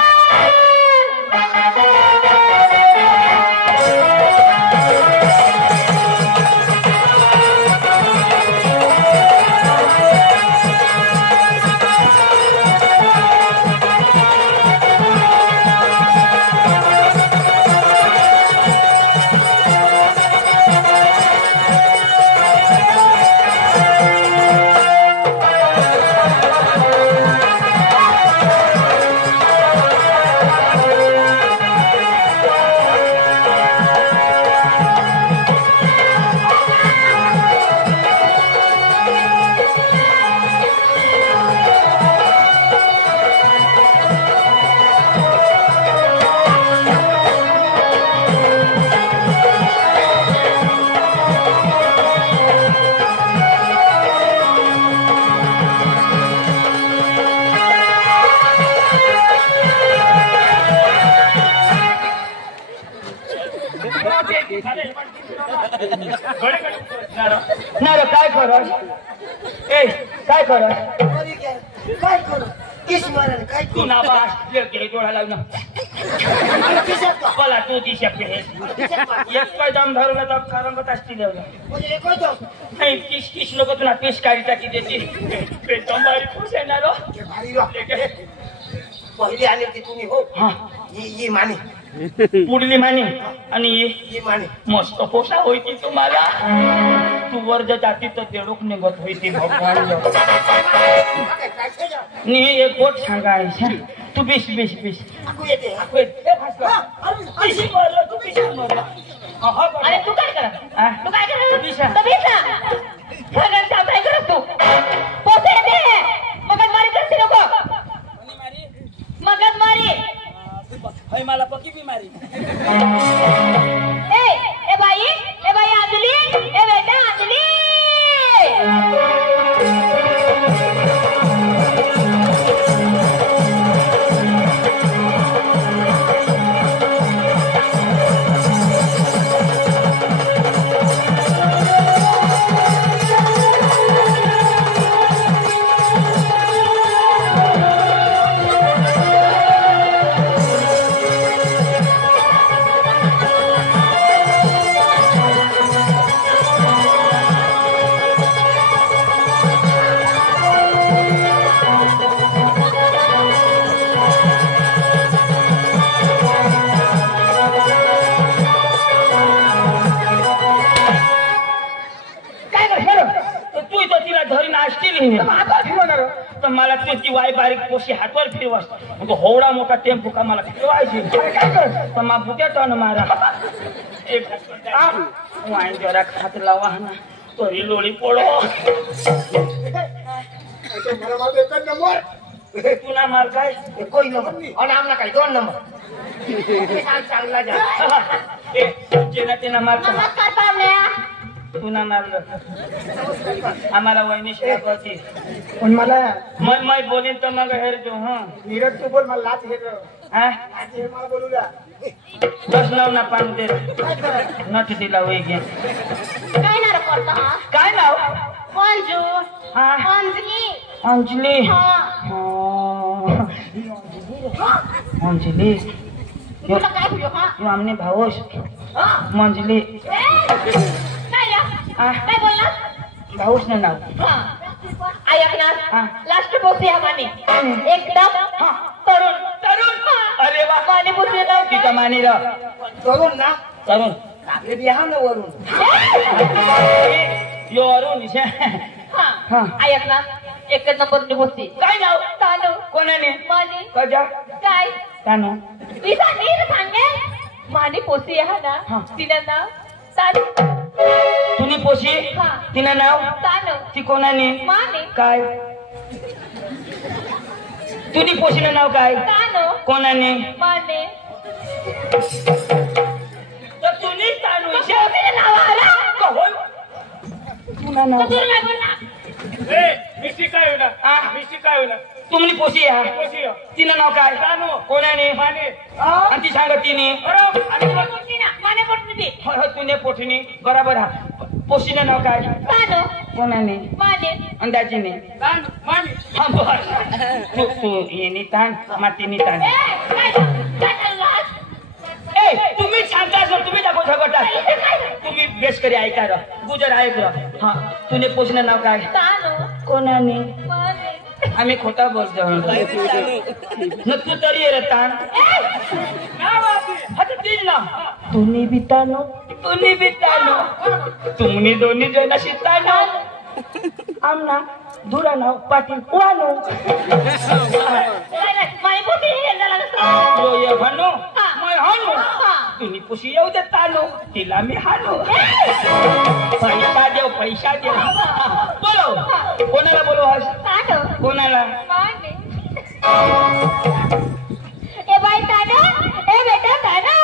नारो काय करस ए काय करस काय करू किस मारायला काय तू ना बास लेके डोळा लाव ना किसत का बोला तू ती शक्य है एक कदम धरून तर कारण बतासती देवला म्हणजे एक होतो नाही किस लोक तुला पेश काढी टाकी देते पेटंबारी खुश आहे ना रो भारी रो लेके पहिली आली होती तुम्ही हो हा ही माने पुढली माने आणि ही माने मस्त पोसा होती तुम्हाला तू वर जाती तर देडूक निघत होती भगवान नी एक गोट सांगायचा तू बीस बीस बीस आकू येते आणि तू काय करा तू काय करा बिशा. सगळ्यांचा काय करत तू पोसे दे मगजमारी करते नको मगजमारी मला पक्की बिमारी ए बाई अंजली ए बेटा अंजली तर मला ती वाय बारीक पोशी हातवर फिरवास होवडा मोठा टेम्पो का मला फिरवायची काय कर तर मा बुक्यात ना मारा एक वाईन जरा खात लावा ना तरी लोळी पडो पुन्हा मार काय कोई नंबर और नाम ना काही 2 नंबर चांगला जा जेना तेना मार नमस्कार पाहुण्या पुन्हा मारलं आम्हाला वहिनी शिकवती पण मला मैं बोलीन तर मग हेर जो हा नीरज तू बोल मला लाच हे हा मला बोलू द्या 10 नाव ना पाणी दे नट दिला वय गे काय नाव करता हा काय नाव अंजू हा अंजली अंजली अंजली तुला काय बोलू हा यो आमने भावोश मंजली काय बोलला भाऊस ना नाव ऐकणार लास्ट पोसी आम्हाने एकदम तरुण तरुण अरे वा माने बुद्धी नाव तिचा मानी र करून ना तरुण आपले बिहा ना वरून यो अरुण ऐकणार एकच नंबर निघोती काय नाव तानू कोणाने माने कजा काय तानू ती सांगे माने पोसी हा ना तिनं नाव तानू तुनी पोशी तिनं नाव तानू ती कोणाने माने काय तुनी पोशीनं नाव काय तानू कोणाने माने तर तुनी तानू नाव आला तुला नाव तू नाही बोलला मिस्टी काय होणार तुमनी पोशी हा तिनं नाव काय कोणाने आणि ती सांगत तिने माने पोटली तुने पोठीने बराबर हा पोशीनं नाव काय तानू कोणाने माने अंदाजीने हा बर तू येणी ताण मातीनी ताण तुम्ही सांगता सर तुम्ही दाखव झगडता तुम्ही बेस करी ऐका र गुजर ऐक र हा तुने पोषण नाव काय तानू कोणाने माने आम्ही खोटा बोलतो न तू तरी ये रे ताण आता तीन ना तुम्ही बी तानो तुम्ही दोन्ही जण अशी तानो आमना धुरा नाव पाटील वानो माने पोटी यो ये म्हणू मैं हाणू तुम्ही पुशी येऊ दे तानो तिला मी हाणू पैसा देव बोलो कोणाला बोलो हस तानू कोणाला माने ए बाई तानू ए बेटा तानू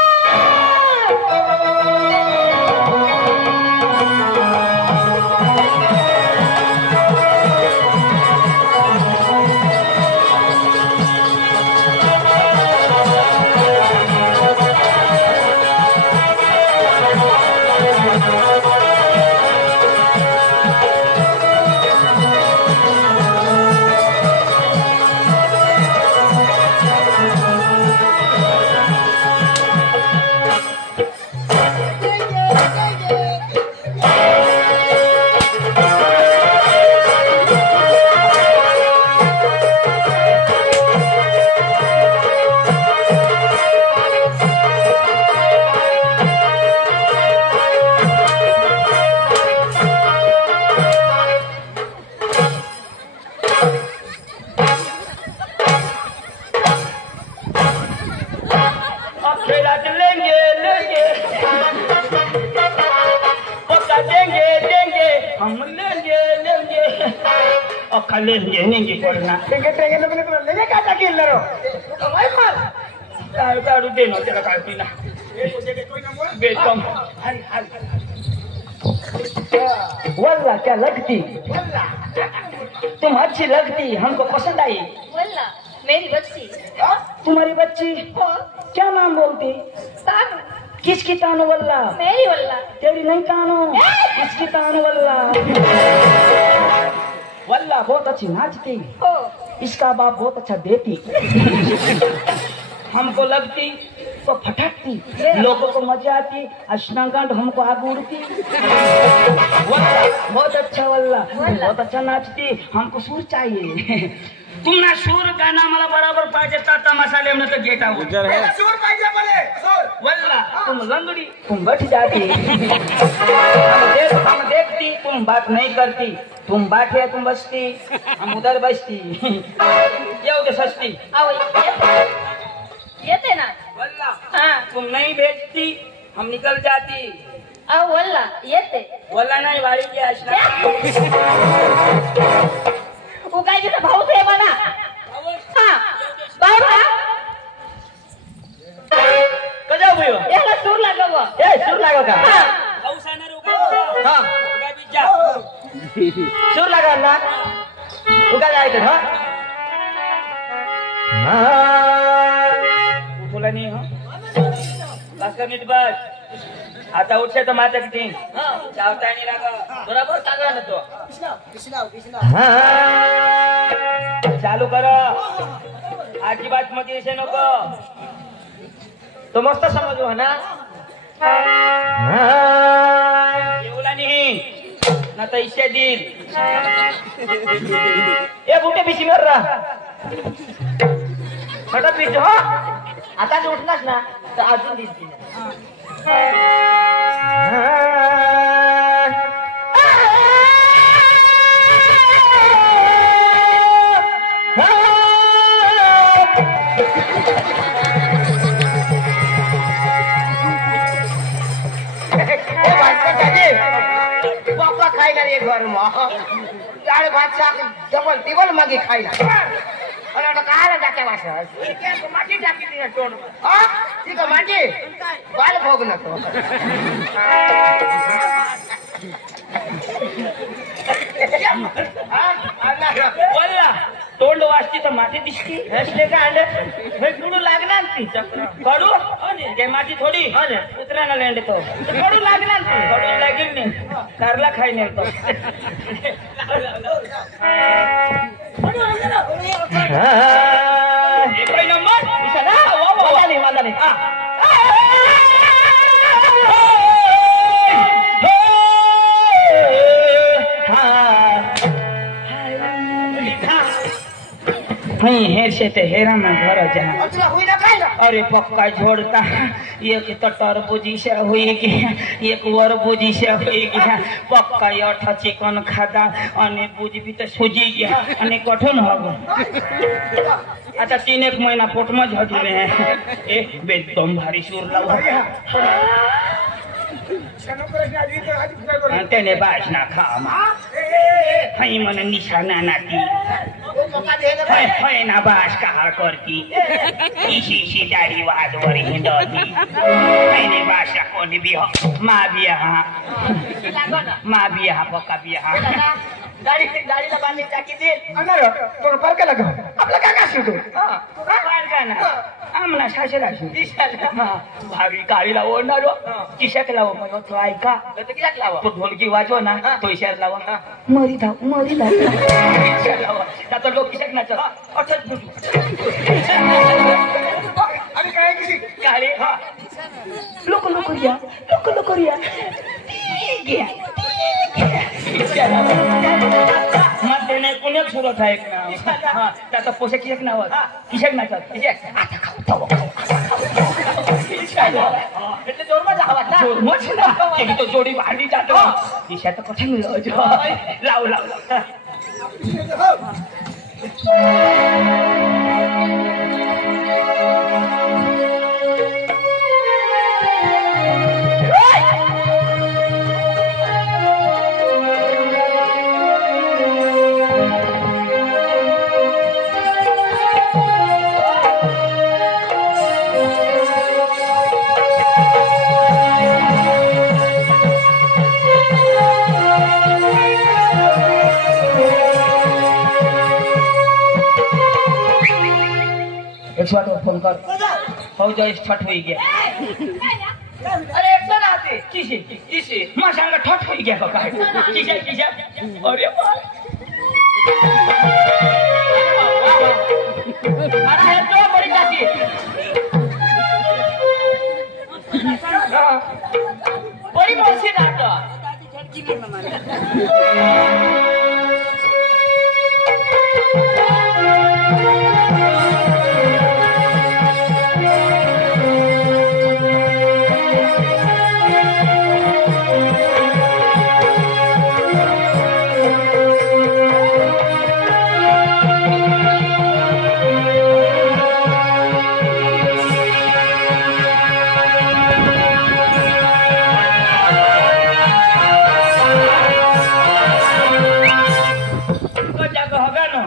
पक्का देंगे देंगे हम लेंगे अक्का लेंगे पडना लेंगे काय टाकेल रो काढू दे ना त्याला काय पिना बेतम वल्ला क्या लगती तुम अच्छी लगती हमको पसंद आई वल्ला मेरी बच्ची तुम्हारी बच्ची क्या नाम बोलती तानू किसकी तानो वल्ला मेरी वल्ला तेरी नहीं तानो किसकी तानो वल्ला वल्ला बहुत अच्छी नाचती हो इसका बाप बहुत अच्छा देती हमको लगती तो फटकती लोगों को मजा आती अश्नागंड हमको आग उड़ती वल्ला बहुत अच्छा वल्ला बहुत अच्छा नाचती हमको सूर चाहिए तुम ना सूर गाना मला बराबर पाहिजे ताता मसाले में तो गेट आउट गुजर है सूर पाहिजे मला सूर वल्ला तुम लंगड़ी तुम बैठ जाती हम देखती तुम बात नहीं करती तुम बैठे तुम बसती हम उधर बसती ये हो गया सस्ती आओ येते ना वल्ला हाँ तुम नहीं भेजती हम निकल जाती आओ वल्ला येते वल्ला नाही वारी की असना उगायचे तर भाऊच आहे म्हणा हा भाऊ ना कजा भयो याला सूर लागव ए सूर लागो का हा पाऊस येणार उगा हा उगा बिजा सूर लागा ना उगा जायचं हा उठला नाही हा बस का नीट बस आता उठसे तर माझ्या किती चावता नाही लागा बरोबर सांगा ना तो चालू करा अजिबात मध्ये येसे नको तो मस्त समजू हा ना येऊला नाही ना तर इच्छा देईल ए बुटे पिशी मार रा हटत पिच हो आता उठलास ना तर अजून दिसतील बापा खायला रे घरमा डाळ भात शाक डबल टेबल मागे खायला अरे आता काय टाक्या वाशा माटी टाकी तिने तोंड हा ठीक आहे माटी बाल भोग नको वल्ला तोंड वाजती तर माती दिसती हसले का अंडे कडू लागणार ती कडू काय माती थोडी उतरायला लेंडे तो कडू लागणार ती कडू लागेल नाही कारला खाई नाही तो एक नंबर माझा नाही हेर से ते हेरा में घर जा अच्छा हुई ना खायला अरे पक्का जोड़ता एक तो तरबूजी से हुई कि एक वरबूजी से हुई कि पक्का यठ चिकन खाता अने बुझ भी तो सुजी गया अने कठिन हो गया आता 3-1 महीना पोट में झटले हैं ए बेदम भारी सुर लावा तेने बाजना खामा हाई मन निशाना नाती हाय ना बास कहा करती इसी दाढ़ी वाजवर हिंडती हायने बासा कोणी बिहा मा बिहा पक्का बिहा गाडीला बांधली टाकी दे अनार तो पर का लगा आपला काय काय सुटू आमना सासरा भावी गाडीला ओढणार किशाक लाव मग तो ऐका तो ढोलकी वाजव ना तो इशार लावा मरी धाव आता लोक किशाक नाचत अठच आणि काय किसी काळे लोक या मध्ये पुण्यात सुरत आहे त्याचा पोशाख किशाक नाव किशाक नाचत आता खाऊ तो जोडी भांडी जातो किशाचं कठीण लाव 108 वर फोन कर हो जो स्टार्ट हो गया अरे 108 आते किसे मां सांगा ठट हो गया का किसे अरे अरे हे तो बड़ी जाती बड़ी मौसी डाटा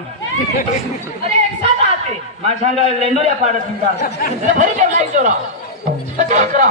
अरे एक साथ आते मां सांगा लेंडोऱ्या पाडत म्हणतात घरी जाऊन नाही जोरा चक्रा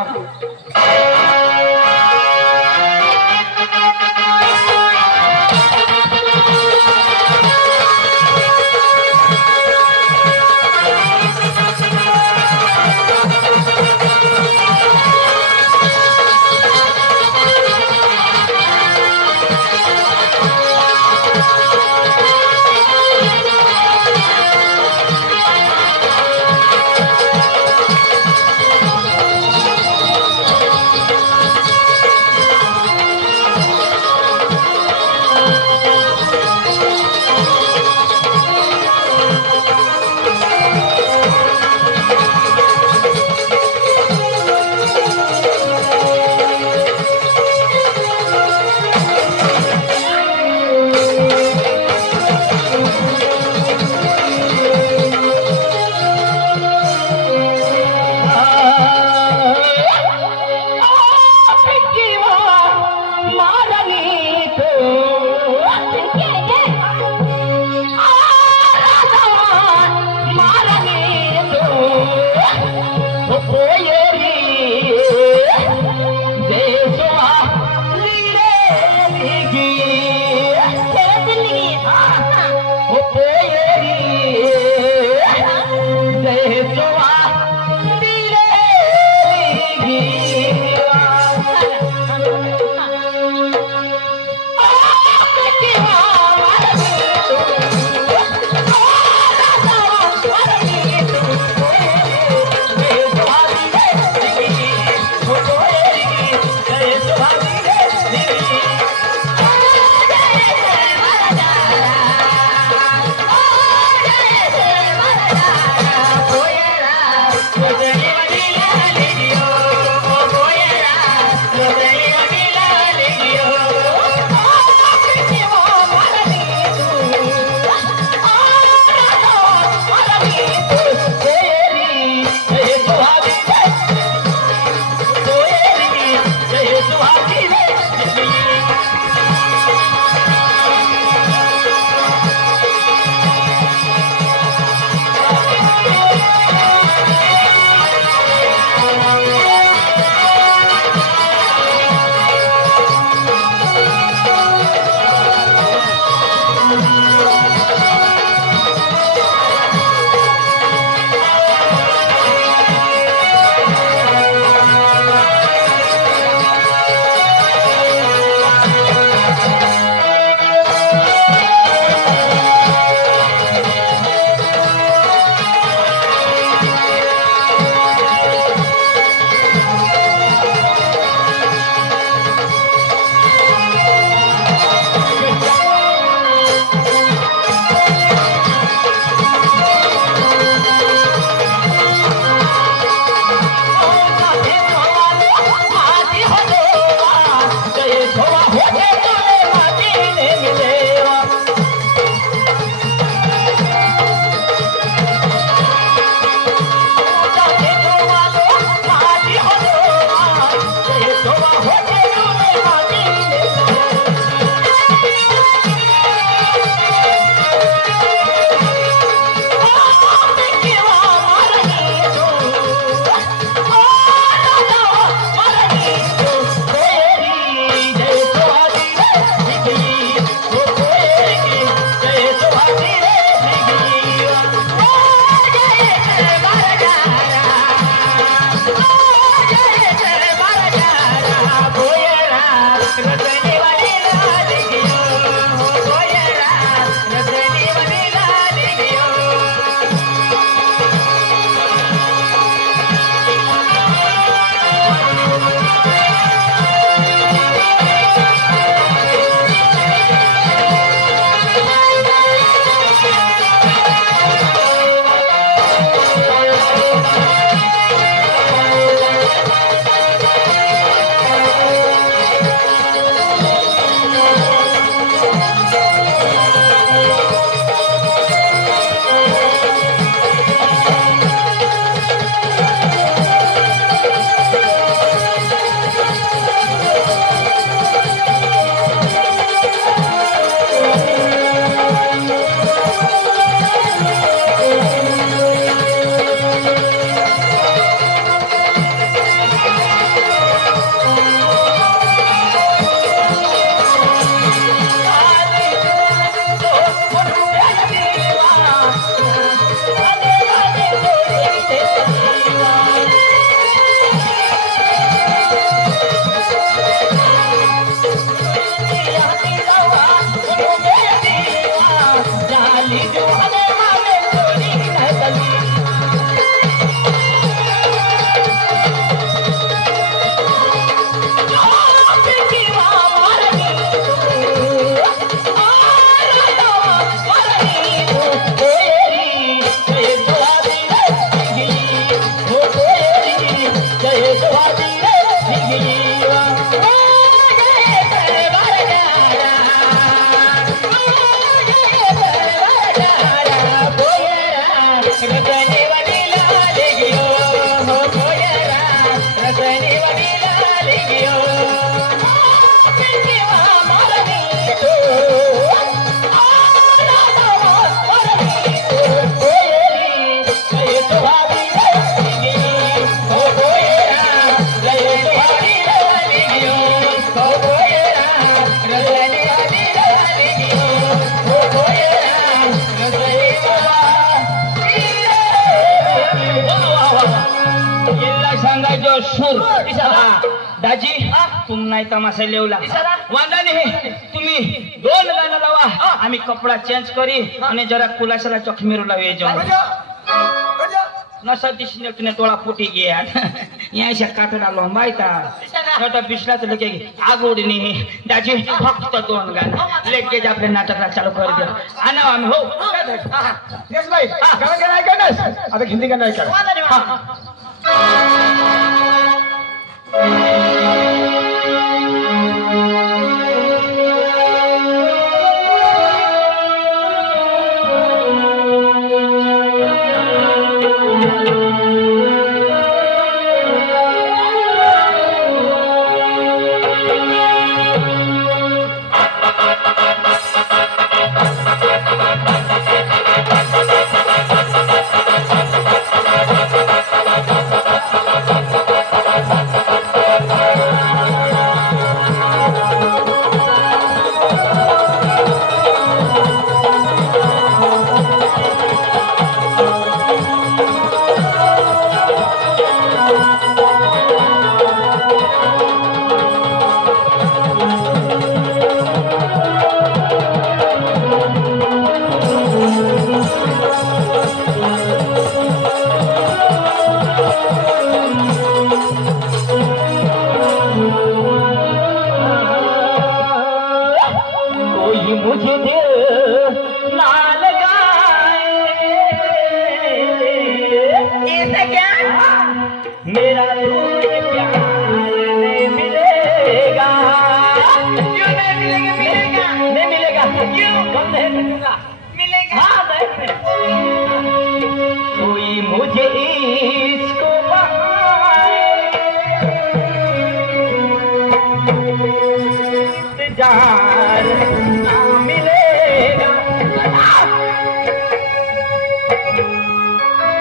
तो सूर दाजी तुम नाही तमाशा लेवला वांदा नाही तुम्ही 2 गाणं लावा आम्ही कपडा चेंज करी आणि जरा कुलाशाला जखमीरू लावे नसा दिसने तोळा फुटी गया यहाँ काटना लंबाईता छोटा पिछला तो लेके आगोडनी दाजी फक्त 2 गाणं लेके जा आपल्या नाटकला चालू कर दे आना आम्ही हो यस भाई गाणं ऐकायचं आता हिंदी गाणं ऐकायचं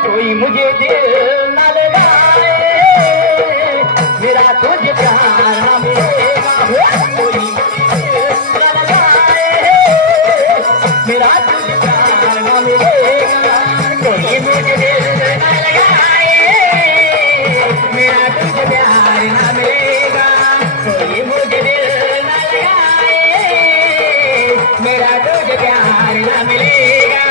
कोई मुझे दिल न लगाए मेरा तुझे प्यार न मिलेगा कोई न लगाए मेरा तुझे प्यार न मिलेगा कोई मुझे दिल न लगाए मेरा तुझे प्यार न मिलेगा कोई मुझे दिल न लगाए मेरा तुझे प्यार न मिलेगा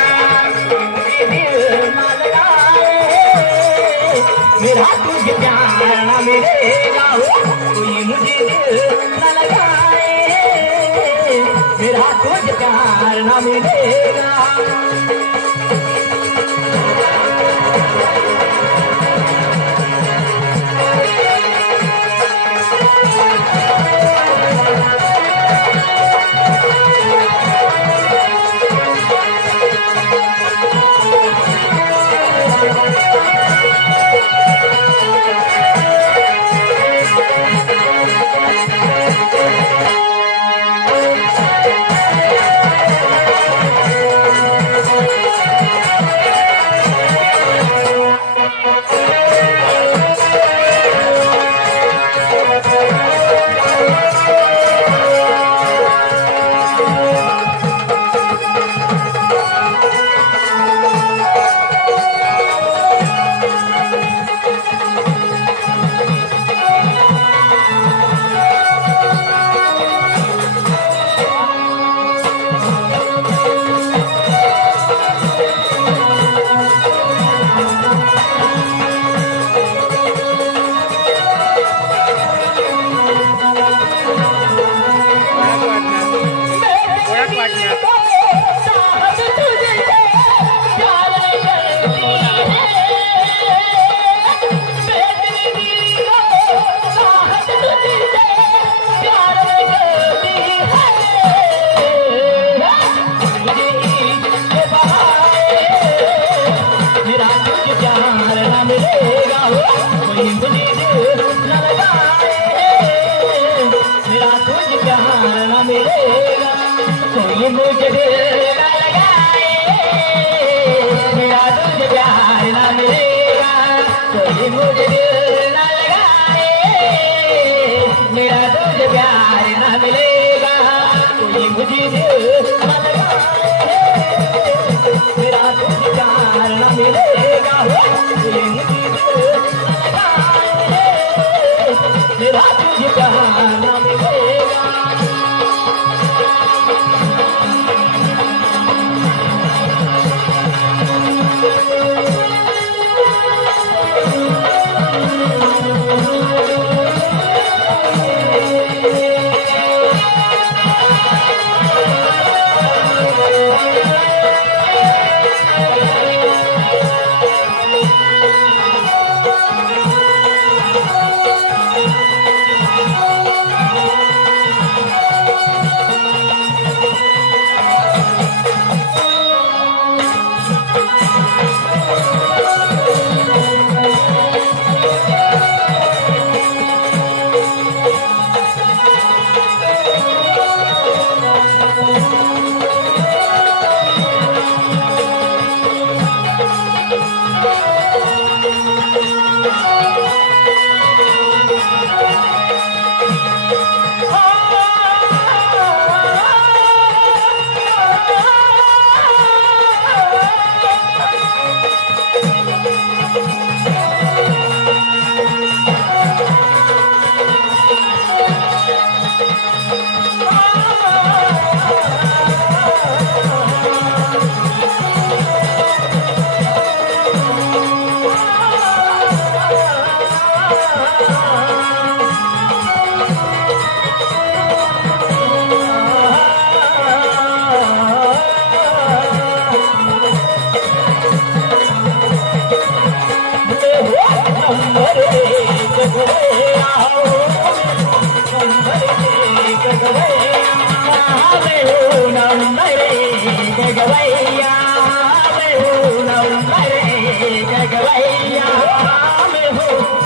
मेरा तुझे प्यार न मिलेगा कोई मुझे दिल न लगाए मेरा तुझे प्यार न मिलेगा कोई मुझे दिल न लगाए मेरा तुझे प्यार न मिलेगा कोई मुझे दिल न लगाए मेरा तुझे प्यार न मिलेगा कोई मुझे दिल न लगाए मेरा तुझे प्यार न मिलेगा कोई मुझे दिल न लगाए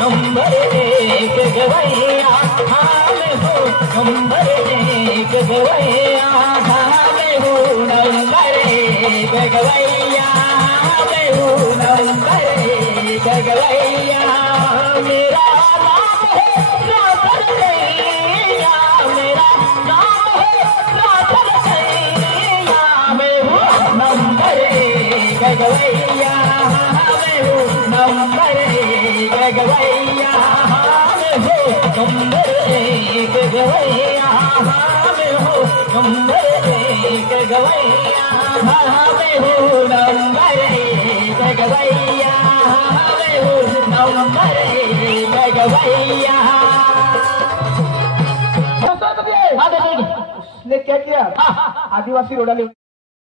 नंबर 1 गवैया हाँ मैं हूँ नंबर 1 गवैया हाँ मैं हूँ नंबर 1 गवैया मैं हूँ नंबर 1 गवैया मेरा नाम है राजन सैया मेरा नाम है राजन सैया मैं हूँ नंबर 1 गवैया मैं हूँ नंबर 1 गवैया मैं हूँ नंबर 1 गवैया मैं हूँ नंबर 1 गवैया मैं हूँ नंबर 1 गवैया मैं हूँ नंबर 1 गवैया उसने क्या किया आदिवासी रोडाले